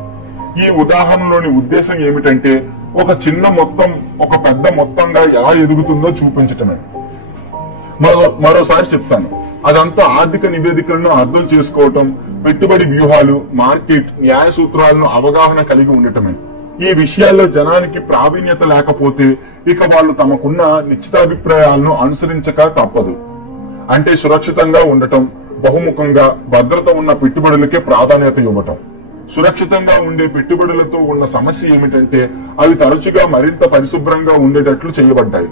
ఈ ఉదాహరణలోని ఉద్దేశం ఏమిటంటే ఒక చిన్న మొత్తం ఒక పెద్ద మొత్తంగా ఎలా ఎదుగుతుందో చూపించటమే. మరోసారి చెప్తాను, అదంతా ఆర్థిక నివేదికలను అర్థం చేసుకోవటం, పెట్టుబడి వ్యూహాలు, మార్కెట్ న్యాయ సూత్రాలను అవగాహన కలిగి ఉండటమే. ఈ విషయాల్లో జనానికి ప్రావీణ్యత లేకపోతే ఇక వాళ్ళు తమకున్న నిశ్చితాభిప్రాయాలను అనుసరించక తప్పదు. అంటే సురక్షితంగా ఉండటం, బహుముఖంగా భద్రత ఉన్న పెట్టుబడులకే ప్రాధాన్యత ఇవ్వటం. సురక్షితంగా ఉండే పెట్టుబడులతో ఉన్న సమస్య ఏమిటంటే అవి తరచుగా మరింత పరిశుభ్రంగా ఉండేటట్లు చేయబడ్డాయి.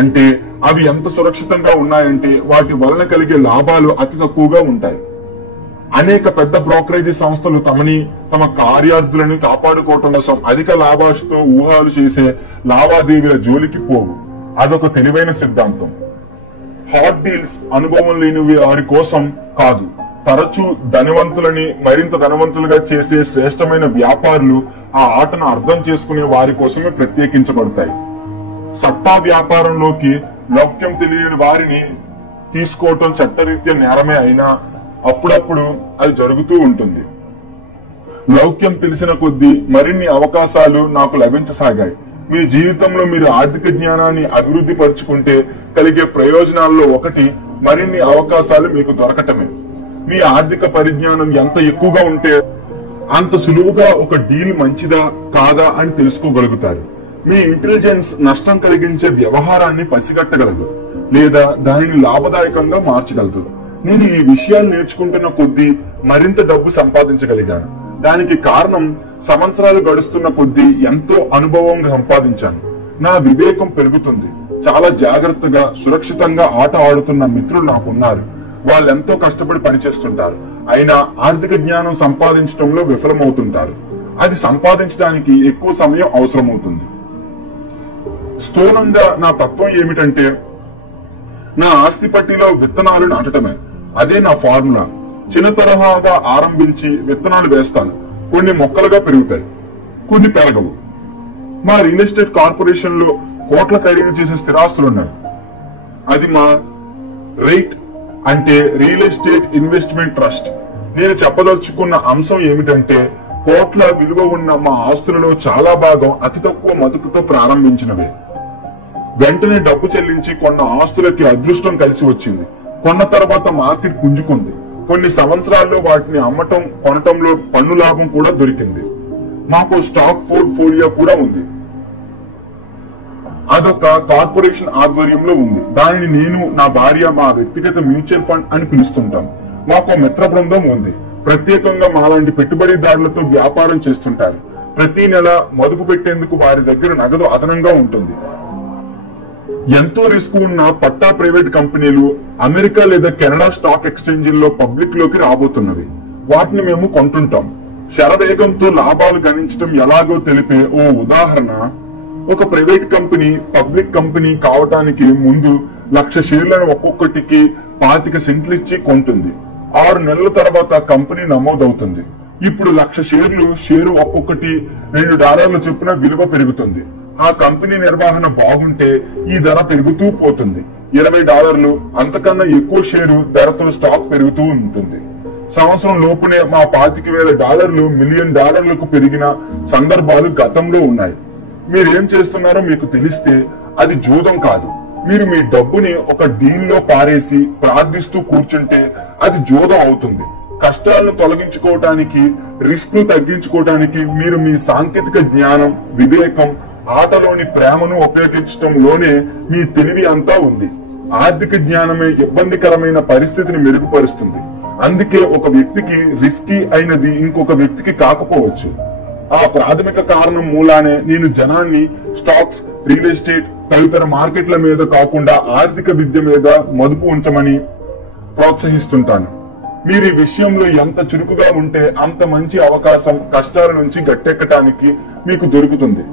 అంటే అవి ఎంత సురక్షితంగా ఉన్నాయంటే వాటి వలన కలిగే లాభాలు అతి తక్కువగా ఉంటాయి. అనేక పెద్ద బ్రోకరేజీ సంస్థలు తమ కార్యార్థులను కాపాడుకోవటం కోసం అధిక లాభాలతో ఊహలు చేసే లావాదేవీల జోలికి పోవు. అదొక తెలివైన సిద్ధాంతం. హాట్ డీల్స్ అనుభవం లేని వారి కోసం కాదు, తరచూ ధనవంతులని మరింత ధనవంతులుగా చేసే శ్రేష్టమైన వ్యాపారులు ఆ ఆటను అర్థం చేసుకునే వారి కోసమే ప్రత్యేకించబడతాయి. సట్టా వ్యాపారంలోకి లౌక్యం తెలియని వారిని తీసుకోవటం చట్టరీత్యా నేరమే అయినా అప్పుడప్పుడు అది జరుగుతూ ఉంటుంది. లౌక్యం తెలిసిన కొద్దీ మరిన్ని అవకాశాలు నాకు లభించసాగాయి. మీ జీవితంలో మీరు ఆర్థిక జ్ఞానాన్ని అభివృద్ధి పరుచుకుంటే కలిగే ప్రయోజనాల్లో ఒకటి మరిన్ని అవకాశాలు మీకు దొరకటమే. మీ ఆర్థిక పరిజ్ఞానం ఎంత ఎక్కువగా ఉంటే అంత సులువుగా ఒక డీల్ మంచిదా కాదా అని తెలుసుకోగలుగుతారు. మీ ఇంటెలిజెన్స్ నష్టం కలిగించే వ్యవహారాన్ని పసిగట్టగలదు లేదా దానిని లాభదాయకంగా మార్చగలదు. నేను ఈ విషయాలు నేర్చుకుంటున్న కొద్దీ మరింత డబ్బు సంపాదించగలిగాను. దానికి కారణం సంవత్సరాలు గడుస్తున్న కొద్దీ ఎంతో అనుభవం సంపాదించాను. నా వివేకం పెరుగుతుంది. చాలా జాగ్రత్తగా సురక్షితంగా ఆట ఆడుతున్న మిత్రులు నాకున్నారు. వాళ్ళెంతో కష్టపడి పనిచేస్తుంటారు, అయినా ఆర్థిక జ్ఞానం సంపాదించడంలో విఫలమవుతుంటారు. అది సంపాదించడానికి ఎక్కువ సమయం అవసరమవుతుంది. స్థూలంగా నా తత్వం ఏమిటంటే నా ఆస్తి పట్టిలో విత్తనాలు నాటటమే. అదే నా ఫార్ములా. చిన్న తరహాగా ఆరంభించి విత్తనాలు వేస్తాను. కొన్ని మొక్కలుగా పెరుగుతాయి, కొన్ని పెరగవు. మా రియల్ ఎస్టేట్ కార్పొరేషన్ లో కోట్ల ఖరీదు చేసే స్థిరాస్తులున్నాయి. అది మా రైట్ అంటే రియల్ ఎస్టేట్ ఇన్వెస్ట్మెంట్ ట్రస్ట్. నేను చెప్పదలుచుకున్న అంశం ఏమిటంటే కోట్ల విలువ ఉన్న మా ఆస్తులలో చాలా భాగం అతి తక్కువ మదుపుతో ప్రారంభించినవే. వెంటనే డబ్బు చెల్లించి కొన్న ఆస్తులకి అదృష్టం కలిసి వచ్చింది. కొన్న తర్వాత మార్కెట్ పుంజుకుంది. కొన్ని సంవత్సరాల్లో వాటిని అమ్మటం కొనటంలో పన్ను లాభం కూడా దొరికింది. మాకు స్టాక్ పోర్ట్ఫోలియో కూడా ఉంది. అదొక కార్పొరేషన్ ఆధ్వర్యంలో ఉంది. దానిని నేను, నా భార్య మా వ్యక్తిగత మ్యూచువల్ ఫండ్ అని పిలుస్తుంటాం. మాకు మిత్ర బృందం ఉంది. ప్రత్యేకంగా మాలాంటి పెట్టుబడిదారులతో వ్యాపారం చేస్తుంటారు. ప్రతి నెల మదుపు పెట్టేందుకు వారి దగ్గర నగదు అదనంగా ఉంటుంది. ఎంతో రిస్క్ ఉన్న పట్టా ప్రైవేట్ కంపెనీలు అమెరికా లేదా కెనడా స్టాక్ ఎక్స్చేంజీల్లో పబ్లిక్ లోకి రాబోతున్నవి. వాటిని మేము కొంటుంటాం. శరవేగంతో లాభాలు గణించడం ఎలాగో తెలిపే ఓ ఉదాహరణ, ఒక ప్రైవేట్ కంపెనీ పబ్లిక్ కంపెనీ కావటానికి ముందు 1,00,000 షేర్లను ఒక్కొక్కటికి 25 సెంట్లు ఇచ్చి కొంటుంది. 6 నెలల తర్వాత కంపెనీ నమోదవుతుంది. ఇప్పుడు 1,00,000 షేరు ఒక్కొక్కటి $2 చొప్పున విలువ పెరుగుతుంది. ఆ కంపెనీ నిర్వహణ బాగుంటే ఈ ధర పెరుగుతూ పోతుంది. $20 అంతకన్నా ఎక్కువ షేరు ధరతో స్టాక్ పెరుగుతూ ఉంటుంది. సంవత్సరం లోపునే మా $25,000 $1 మిలియన్ పెరిగిన సందర్భాలు గతంలో ఉన్నాయి. మీరేం చేస్తున్నారో మీకు తెలిస్తే అది జూదం కాదు. మీరు మీ డబ్బుని ఒక డీల్లో పారేసి ప్రార్థిస్తూ కూర్చుంటే అది జూదం అవుతుంది. కష్టాలను తొలగించుకోవటానికి, రిస్క్ ను తగ్గించుకోవటానికి మీరు మీ సాంకేతిక జ్ఞానం, వివేకం, ఆటలోని ప్రేమను ఉపయోగించడంలోనే మీ తెలివి అంతా ఉంది. ఆర్థిక జ్ఞానమే ఇబ్బందికరమైన పరిస్థితిని మెరుగుపరుస్తుంది. అందుకే ఒక వ్యక్తికి రిస్కీ అయినది ఇంకొక వ్యక్తికి కాకపోవచ్చు. ఆ ప్రాథమిక కారణం మూలానే నేను జనాన్ని స్టాక్స్, రియల్ ఎస్టేట్ తదితర మార్కెట్ల మీద కాకుండా ఆర్థిక విద్య మీద మదుపు ఉంచమని ప్రోత్సహిస్తుంటాను. మీరు ఈ విషయంలో ఎంత చురుకుగా ఉంటే అంత మంచి అవకాశం కష్టాల నుంచి గట్టెక్కటానికి మీకు దొరుకుతుంది.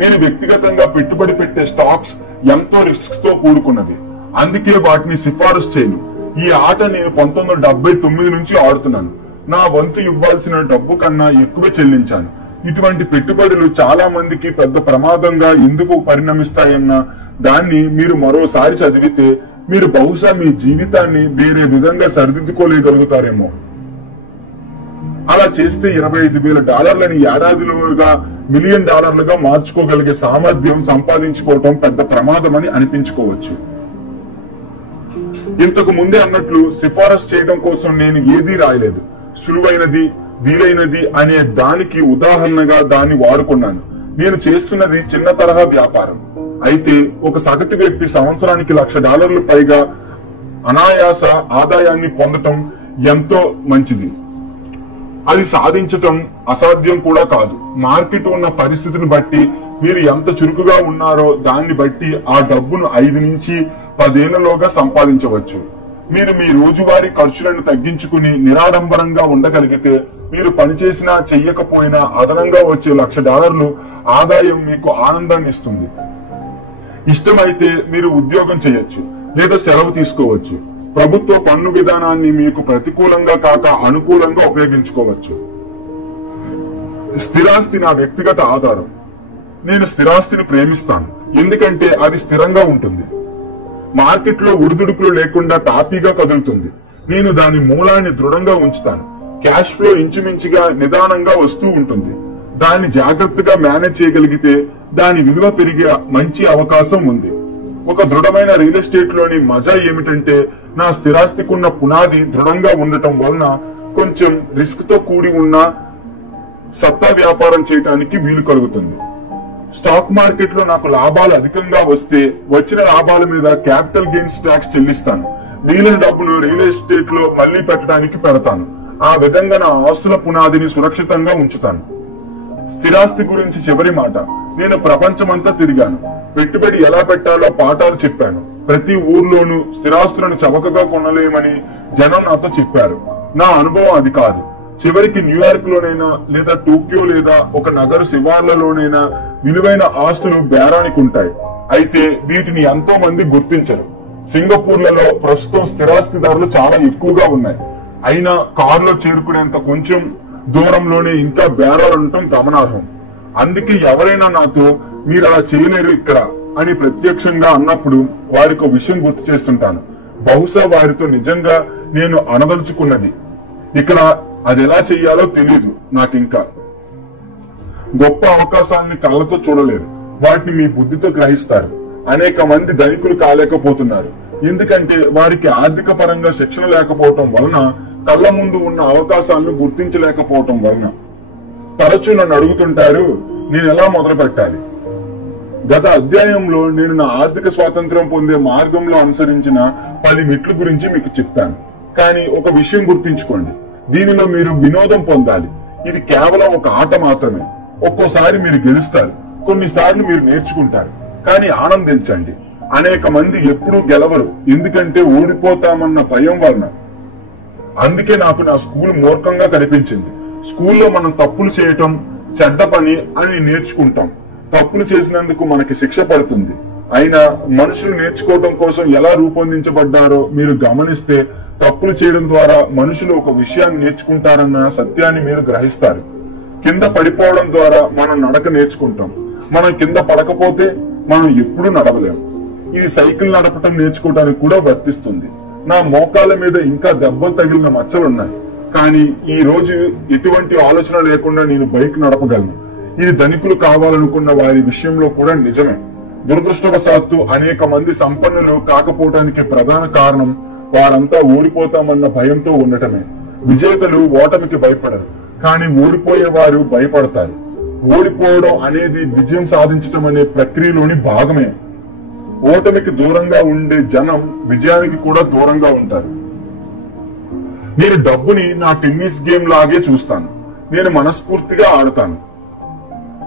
నేను వ్యక్తిగతంగా పెట్టుబడి పెట్టే స్టాక్స్ ఎంతో రిస్క్ తో కూడుకున్నది. అందుకే వాటిని సిఫారసు చేయను. ఈ ఆట నేను 1979 నుంచి ఆడుతున్నాను. నా వంతు ఇవ్వాల్సిన డబ్బు కన్నా ఎక్కువ చెల్లించాను. ఇటువంటి పెట్టుబడులు చాలా మందికి పెద్ద ప్రమాదంగా ఎందుకు పరిణమిస్తాయన్న దాన్ని మీరు మరోసారి చదివితే మీరు బహుశా మీ జీవితాన్ని వేరే విధంగా సరిదిద్దుకోలేగలుగుతారేమో. అలా చేస్తే $25,000 ఏడాదిలోగా $1 మిలియన్ మార్చుకోగలిగే సామర్థ్యం సంపాదించుకోవటం పెద్ద ప్రమాదమని అనిపించుకోవచ్చు. ఇంతకు ముందే అన్నట్లు సిఫారసు చేయడం కోసం నేను ఏదీ రాయలేదు. సులువైనది, వీలైనది అనే దానికి ఉదాహరణగా దాన్ని వాడుకున్నాను. నేను చేస్తున్నది చిన్న తరహా వ్యాపారం. అయితే ఒక సగటు వ్యక్తి సంవత్సరానికి $1,00,000 పైగా అనాయాస ఆదాయాన్ని పొందటం ఎంతో మంచిది. అది సాధించటం అసాధ్యం కూడా కాదు. మార్కెట్ ఉన్న పరిస్థితిని బట్టి మీరు ఎంత చురుకుగా ఉన్నారో దాన్ని బట్టి ఆ డబ్బును 5 నుంచి 10 ఏళ్లలోగా సంపాదించవచ్చు. మీరు మీ రోజువారీ ఖర్చులను తగ్గించుకుని నిరాడంబరంగా ఉండగలిగితే మీరు పనిచేసినా చెయ్యకపోయినా అదనంగా వచ్చే $1,00,000 ఆదాయం మీకు ఆనందాన్ని ఇస్తుంది. ఇష్టమైతే మీరు ఉద్యోగం చేయొచ్చు లేదా సెలవు తీసుకోవచ్చు. ప్రభుత్వ పన్ను విధానాన్ని మీకు ప్రతికూలంగా కాక అనుకూలంగా ఉపయోగించుకోవచ్చు. స్థిరాస్తి నా వ్యక్తిగత ఆధారం. నేను స్థిరాస్తిని ప్రేమిస్తాను, ఎందుకంటే అది స్థిరంగా ఉంటుంది. మార్కెట్లో ఉడుదుడుకులు లేకుండా తాపీగా కదులుతుంది. నేను దాని మూలాన్ని దృఢంగా ఉంచుతాను. క్యాష్ ఫ్లో ఇంచుమించుగా నిదానంగా వస్తూ ఉంటుంది. దాన్ని జాగ్రత్తగా మేనేజ్ చేయగలిగితే దాని విలువ పెరిగే మంచి అవకాశం ఉంది. ఒక దృఢమైన రియల్ ఎస్టేట్ లోని మజా ఏమిటంటే నా స్థిరాస్తికున్న పునాది దృఢంగా ఉండటం వలన కొంచెం రిస్క్ తో కూడి ఉన్న సత్తా వ్యాపారం చేయడానికి వీలు కలుగుతుంది. స్టాక్ మార్కెట్ లో నాకు లాభాలు అధికంగా వస్తే వచ్చిన లాభాల మీద క్యాపిటల్ గెయిన్స్ ట్యాక్స్ చెల్లిస్తాను. మిగిలిన డబ్బును రియల్ ఎస్టేట్ లో మళ్లీ పెట్టడానికి పెడతాను. ఆ విధంగా నా ఆస్తుల పునాదిని సురక్షితంగా ఉంచుతాను. స్థిరాస్తి గురించి చివరి మాట. నేను ప్రపంచమంతా తిరిగాను. పెట్టుబడి ఎలా పెట్టాలో పాఠాలు చెప్పాను. ప్రతి ఊర్లోనూ స్థిరాస్తులను చవకగా కొనలేమని జనం నాతో చెప్పారు. నా అనుభవం అది కాదు. చివరికి న్యూయార్క్ లోనైనా లేదా టోక్యో లేదా ఒక నగర శివార్లలోనైనా విలువైన ఆస్తులు బేరానికి ఉంటాయి. అయితే వీటిని ఎంతో మంది గుర్తించరు. సింగపూర్లలో ప్రస్తుతం స్థిరాస్తిదారులు చాలా ఎక్కువగా ఉన్నాయి. అయినా కారులో చేరుకునేంత కొంచెం దూరంలోనే ఇంకా బేరాలుండటం గమనార్హం. అందుకే ఎవరైనా నాతో మీరు అలా చేయలేరు ఇక్కడ అని ప్రత్యక్షంగా అన్నప్పుడు వారికి ఒక విషయం గుర్తు చేస్తుంటాను. బహుశా వారితో నిజంగా నేను అనదలుచుకున్నది. ఇక్కడ అది ఎలా చెయ్యాలో తెలియదు నాకింకా. గొప్ప అవకాశాలని కళ్ళతో చూడలేరు, వాటిని మీ బుద్ధితో గ్రహిస్తారు. అనేక మంది ధనికులు కాలేకపోతున్నారు ఎందుకంటే వారికి ఆర్థిక పరంగా శిక్షణ లేకపోవటం వలన, కళ్ళ ముందు ఉన్న అవకాశాలను గుర్తించలేకపోవటం వలన. తరచూ నన్ను అడుగుతుంటారు, నేను ఎలా మొదలు పెట్టాలి? గత అధ్యాయంలో నేను నా ఆర్థిక స్వాతంత్ర్యం పొందే మార్గంలో అనుసరించిన 10 మెట్ల గురించి మీకు చెప్పాను. కానీ ఒక విషయం గుర్తుంచుకోండి, దీనిలో మీరు వినోదం పొందాలి. ఇది కేవలం ఒక ఆట మాత్రమే. ఒక్కోసారి మీరు గెలుస్తారు, కొన్నిసార్లు మీరు నేర్చుకుంటారు, కానీ ఆనందించండి. అనేక మంది ఎప్పుడూ గెలవరు, ఎందుకంటే ఓడిపోతామన్న భయం వలన. అందుకే నాకు నా స్కూల్ మూర్ఖంగా కనిపించింది. స్కూల్లో మనం తప్పులు చేయటం చెడ్డ పని అని నేర్చుకుంటాం. తప్పులు చేసినందుకు మనకి శిక్ష పడుతుంది. అయినా మనుషులు నేర్చుకోవడం కోసం ఎలా రూపొందించబడ్డారో మీరు గమనిస్తే, తప్పులు చేయడం ద్వారా మనుషులు ఒక విషయాన్ని నేర్చుకుంటారన్న సత్యాన్ని మీరు గ్రహిస్తారు. కింద పడిపోవడం ద్వారా మనం నడక నేర్చుకుంటాం. మనం కింద పడకపోతే మనం ఎప్పుడూ నడవలేం. ఇది సైకిల్ నడపటం నేర్చుకోవడానికి కూడా వర్తిస్తుంది. నా మోకాల మీద ఇంకా దెబ్బలు తగిలిన మచ్చలున్నాయి, కానీ ఈ రోజు ఎటువంటి ఆలోచన లేకుండా నేను బైక్ నడపగలను. ఇది ధనికులు కావాలనుకున్న వారి విషయంలో కూడా నిజమే. దురదృష్టవశాత్తు అనేక మంది సంపన్నులు కాకపోవటానికి ప్రధాన కారణం వారంతా ఓడిపోతామన్న భయంతో ఉండటమే. విజేతలు ఓటమికి భయపడరు, కానీ ఓడిపోయేవారు భయపడతారు. ఓడిపోవడం అనేది విజయం సాధించడం అనే ప్రక్రియలోని భాగమే. ఓటమికి దూరంగా ఉండే జనం విజయానికి కూడా దూరంగా ఉంటారు. నేను డబ్బుని నా టెన్నిస్ గేమ్ లాగే చూస్తాను. నేను మనస్ఫూర్తిగా ఆడతాను,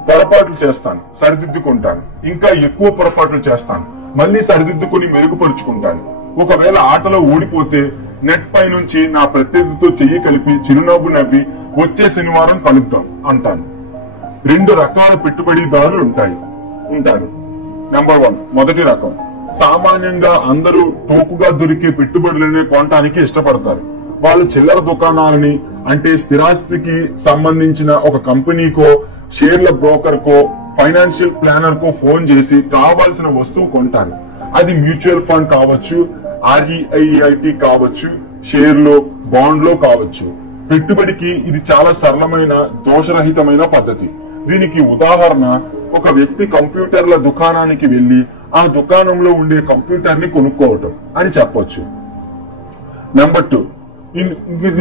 పొరపాట్లు చేస్తాను, సరిదిద్దుకుంటాను, ఇంకా ఎక్కువ పొరపాట్లు చేస్తాను, మళ్ళీ సరిదిద్దుకుని మెరుగుపరుచుకుంటాను. ఒకవేళ ఆటలో ఓడిపోతే నెట్ పై నుంచి నా ప్రత్యర్థితో చెయ్యి కలిపి చిరునవ్వు నవ్వి వచ్చే శనివారం కలుద్దాం అంటాను. 2 రకాల పెట్టుబడిదారులు ఉంటారు. నెంబర్ 1, మొదటి రకం. సామాన్యంగా అందరూ టోకుగా దొరికే పెట్టుబడులనే కొనడానికి ఇష్టపడతారు. వాళ్ళు చిల్లర దుకాణాలని, అంటే స్థిరాస్తికి సంబంధించిన ఒక కంపెనీకో, షేర్ల బ్రోకర్ కో, ఫైనాన్షియల్ ప్లానర్ కో ఫోన్ చేసి కావాల్సిన వస్తువు కొంటారు. అది మ్యూచువల్ ఫండ్ కావచ్చు, REIT కావచ్చు, షేర్లో, బాండ్లో కావచ్చు. పెట్టుబడికి ఇది చాలా సరళమైన, దోషరహితమైన పద్ధతి. దీనికి ఉదాహరణ, ఒక వ్యక్తి కంప్యూటర్ల దుకాణానికి వెళ్లి ఆ దుకాణంలో ఉండే కంప్యూటర్ ని కొనుక్కోవటం అని చెప్పొచ్చు. నెంబర్ 2,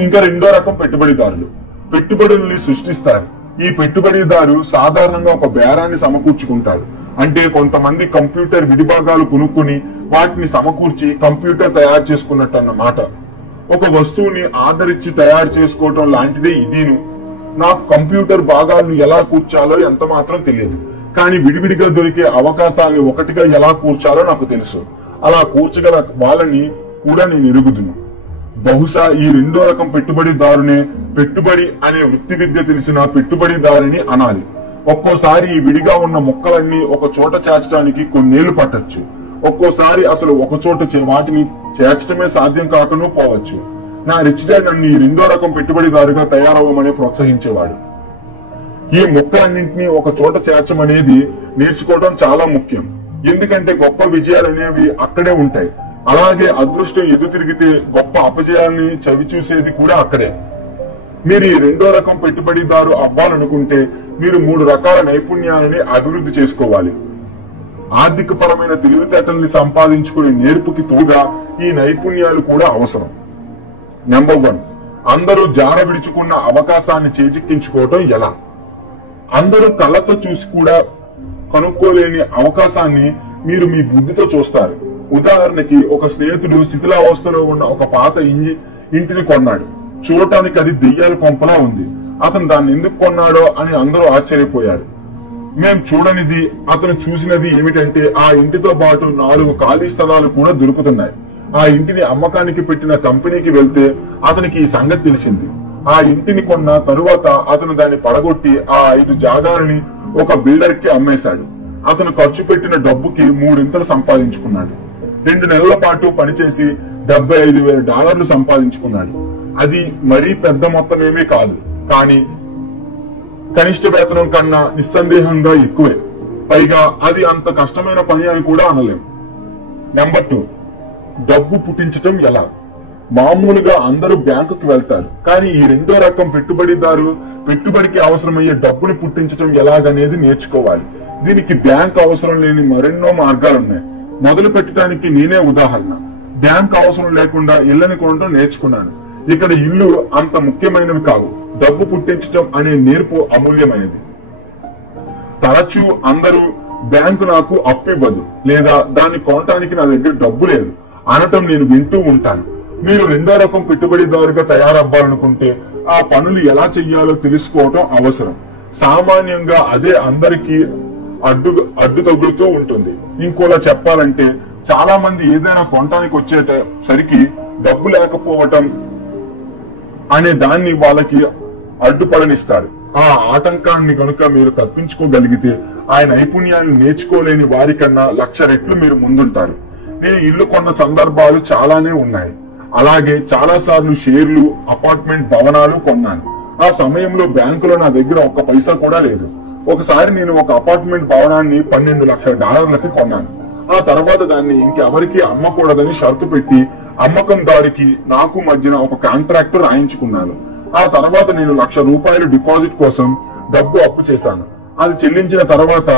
ఇంకా 2వ రకం పెట్టుబడిదారులు. పెట్టుబడుల్ని సృష్టిస్తారు. ఈ పెట్టుబడిదారు సాధారణంగా ఒక బేరాన్ని సమకూర్చుకుంటాడు. అంటే కొంతమంది కంప్యూటర్ విడిభాగాలు కొనుక్కుని వాటిని సమకూర్చి కంప్యూటర్ తయారు చేసుకున్నట్టు అన్నమాట. ఒక వస్తువుని ఆర్డర్ ఇచ్చి తయారు చేసుకోవటం లాంటిదే ఇదీను. నాకు కంప్యూటర్ భాగాలను ఎలా కూర్చాలో ఎంత మాత్రం తెలియదు, కానీ విడివిడిగా దొరికే అవకాశాలను ఒకటిగా ఎలా కూర్చాలో నాకు తెలుసు. అలా కూర్చగల వాళ్ళని కూడా నేను ఎరుగుదును. బహుశా ఈ 2వ రకం పెట్టుబడిదారునే పెట్టుబడి అనే వృత్తి విద్య తెలిసిన పెట్టుబడిదారిని అనాలి. ఒక్కోసారి ఈ విడిగా ఉన్న ముక్కలన్నీ ఒక చోట చేర్చడానికి కొన్నేళ్లు పట్టొచ్చు. ఒక్కోసారి అసలు ఒక చోట వాటిని చేర్చడమే సాధ్యం కాకనూ పోవచ్చు. నా రిచ్ డాడ్ నన్ను ఈ 2వ రకం పెట్టుబడిదారుగా తయారవ్వమని ప్రోత్సహించేవాడు. ఈ ముక్కలన్నింటినీ ఒక చోట చేర్చమనేది నేర్చుకోవడం చాలా ముఖ్యం. ఎందుకంటే గొప్ప విజయాలు అనేవి అక్కడే ఉంటాయి. అలాగే అదృష్టం ఎదు తిరిగితే గొప్ప అపజయాన్ని చవి చూసేది కూడా అక్కడే. మీరు ఈ 2వ రకం పెట్టుబడిదారు అవ్వాలనుకుంటే మీరు 3 రకాల నైపుణ్యాలని అభివృద్ధి చేసుకోవాలి. ఆర్థిక పరమైన తెలివితేటల్ని సంపాదించుకునే నేర్పుకి తోడుగా ఈ నైపుణ్యాలు కూడా అవసరం. నెంబర్ 1, అందరూ జార విడుచుకున్న అవకాశాన్ని చేజిక్కించుకోవటం ఎలా? అందరూ కళ్ళతో చూసి కూడా కనుక్కోలేని అవకాశాన్ని మీరు మీ బుద్ధితో చూస్తారు. ఉదాహరణకి, ఒక స్నేహితుడు శిథిలావస్థలో ఉన్న ఒక పాత ఇంటిని కొన్నాడు. చూడటానికి అది దెయ్యాల కొంపలా ఉంది. అతను దాన్ని ఎందుకు కొన్నాడో అని అందరూ ఆశ్చర్యపోయారు. మేం చూడనిది, అతను చూసినది ఏమిటంటే ఆ ఇంటితో పాటు 4 ఖాళీ స్థలాలు కూడా దొరుకుతున్నాయి. ఆ ఇంటిని అమ్మకానికి పెట్టిన కంపెనీకి వెళ్తే అతనికి ఈ సంగతి తెలిసింది. ఆ ఇంటిని కొన్న తరువాత అతను దాన్ని పడగొట్టి ఆ 5 జాగాలని ఒక బిల్డర్ కి అమ్మేశాడు. అతను ఖర్చు పెట్టిన డబ్బుకి 3 సంపాదించుకున్నాడు. 2 నెలల పాటు పనిచేసి $75,000 సంపాదించుకున్నాడు. అది మరీ పెద్ద మొత్తమేమీ కాదు, కానీ కనిష్ట వేతనం కన్నా నిస్సందేహంగా ఎక్కువే. పైగా అది అంత కష్టమైన పని అని కూడా అనలేం. నెంబర్ 2, డబ్బు పుట్టించటం ఎలా? మామూలుగా అందరూ బ్యాంకుకి వెళ్తారు, కానీ ఈ 2వ రకం పెట్టుబడిదారు పెట్టుబడికి అవసరమయ్యే డబ్బుని పుట్టించటం ఎలాగనేది నేర్చుకోవాలి. దీనికి బ్యాంక్ అవసరం లేని మరెన్నో మార్గాలున్నాయి. మొదలు పెట్టడానికి నేనే ఉదాహరణ. బ్యాంక్ అవసరం లేకుండా ఇళ్లని కొనడం నేర్చుకున్నాను. ఇక్కడ ఇల్లు అంత ముఖ్యమైనవి కావు. డబ్బు పుట్టించటం అనే నేర్పు అమూల్యమైనది. తరచూ అందరూ బ్యాంకు నాకు అప్పు ఇవ్వదు, లేదా దాన్ని కొనటానికి నా దగ్గర డబ్బు లేదు అనటం నేను వింటూ ఉంటాను. మీరు 2వ రకం పెట్టుబడిదారుగా తయారవ్వాలనుకుంటే ఆ పనులు ఎలా చెయ్యాలో తెలుసుకోవటం అవసరం. సామాన్యంగా అదే అందరికీ అడ్డు తగులుతూ ఉంటుంది. ఇంకోలా చెప్పాలంటే, చాలా మంది ఏదైనా కొనటానికి వచ్చేసరికి డబ్బు లేకపోవటం అనే దాన్ని వాళ్ళకి అడ్డుపడనిస్తారు. ఆ ఆటంకాన్ని కనుక మీరు తప్పించుకోగలిగితే ఆ నైపుణ్యాన్ని నేర్చుకోలేని వారికన్నా 1,00,000 రెట్లు మీరు ముందుంటారు. నేను ఇల్లు కొన్న సందర్భాలు చాలానే ఉన్నాయి. అలాగే చాలా సార్లు షేర్లు, అపార్ట్మెంట్ భవనాలు కొన్నాను. ఆ సమయంలో బ్యాంకులో నా దగ్గర ఒక్క పైసా కూడా లేదు. ఒకసారి నేను ఒక అపార్ట్మెంట్ భవనాన్ని $12,00,000 కొన్నాను. ఆ తర్వాత దాన్ని ఇంకెవరికి అమ్మకూడదని షరతు పెట్టి అమ్మకందారికి నాకు మధ్యన ఒక కాంట్రాక్ట్ రాయించుకున్నాను. ఆ తర్వాత నేను ₹1,00,000 డిపాజిట్ కోసం డబ్బు అప్పు చేశాను. అది చెల్లించిన తర్వాత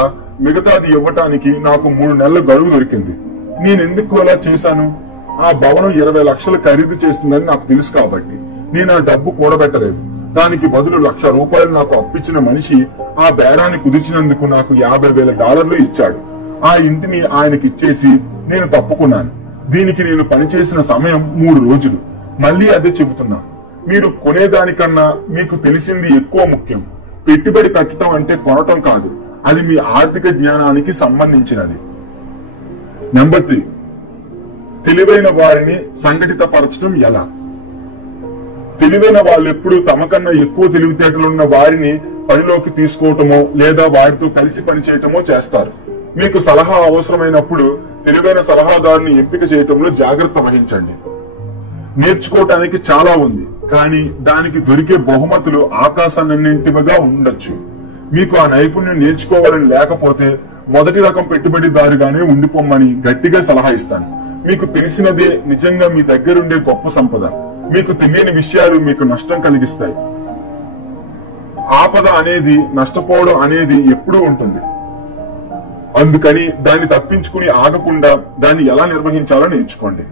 మిగతాది ఇవ్వటానికి నాకు 3 నెలల గడువు దొరికింది. నేనెందుకు అలా చేశాను? ఆ భవనం 20 లక్షలు ఖరీదు చేస్తుందని నాకు తెలుసు కాబట్టి. నేను ఆ డబ్బు కూడబెట్టలేదు. దానికి బదులు ₹1,00,000 నాకు అప్పిచ్చిన మనిషి ఆ బేరాన్ని కుదిర్చినందుకు నాకు $50,000 ఇచ్చాడు. ఆ ఇంటిని ఆయనకి ఇచ్చేసి నేను తప్పుకున్నాను. దీనికి నేను పనిచేసిన సమయం 3 రోజులు. మళ్ళీ అదే చెబుతున్నా, మీరు కొనేదానికన్నా మీకు తెలిసింది ఎక్కువ ముఖ్యం. పెట్టుబడి పెట్టడం అంటే కొనటం కాదు, అది మీ ఆర్థిక జ్ఞానానికి సంబంధించినది. నెంబర్ 3, తెలివైన వారిని సంఘటితపరచడం ఎలా? తెలివైన వాళ్ళు ఎప్పుడు తమకన్నా ఎక్కువ తెలివితేటలున్న వారిని పనిలోకి తీసుకోవటమో లేదా వారితో కలిసి పనిచేయటమో చేస్తారు. మీకు సలహా అవసరమైనప్పుడు తెలివైన సలహాదారుని ఎంపిక చేయటంలో జాగ్రత్త వహించండి. నేర్చుకోవటానికి చాలా ఉంది, కానీ దానికి దొరికే బహుమతులు ఆకాశాన్నింటిగా ఉండొచ్చు. మీకు ఆ నైపుణ్యం నేర్చుకోవాలని లేకపోతే మొదటి రకం పెట్టుబడిదారుగానే ఉండిపోమ్మని గట్టిగా సలహా ఇస్తాను. మీకు తెలిసినదే నిజంగా మీ దగ్గరుండే గొప్ప సంపద. మీకు తెలియని విషయాలు మీకు నష్టం కలిగిస్తాయి. ఆపద అనేది, నష్టపోవడం అనేది ఎప్పుడూ ఉంటుంది. అందుకని దాన్ని తప్పించుకుని ఆగకుండా దాన్ని ఎలా నిర్వహించాలో నేర్చుకోండి.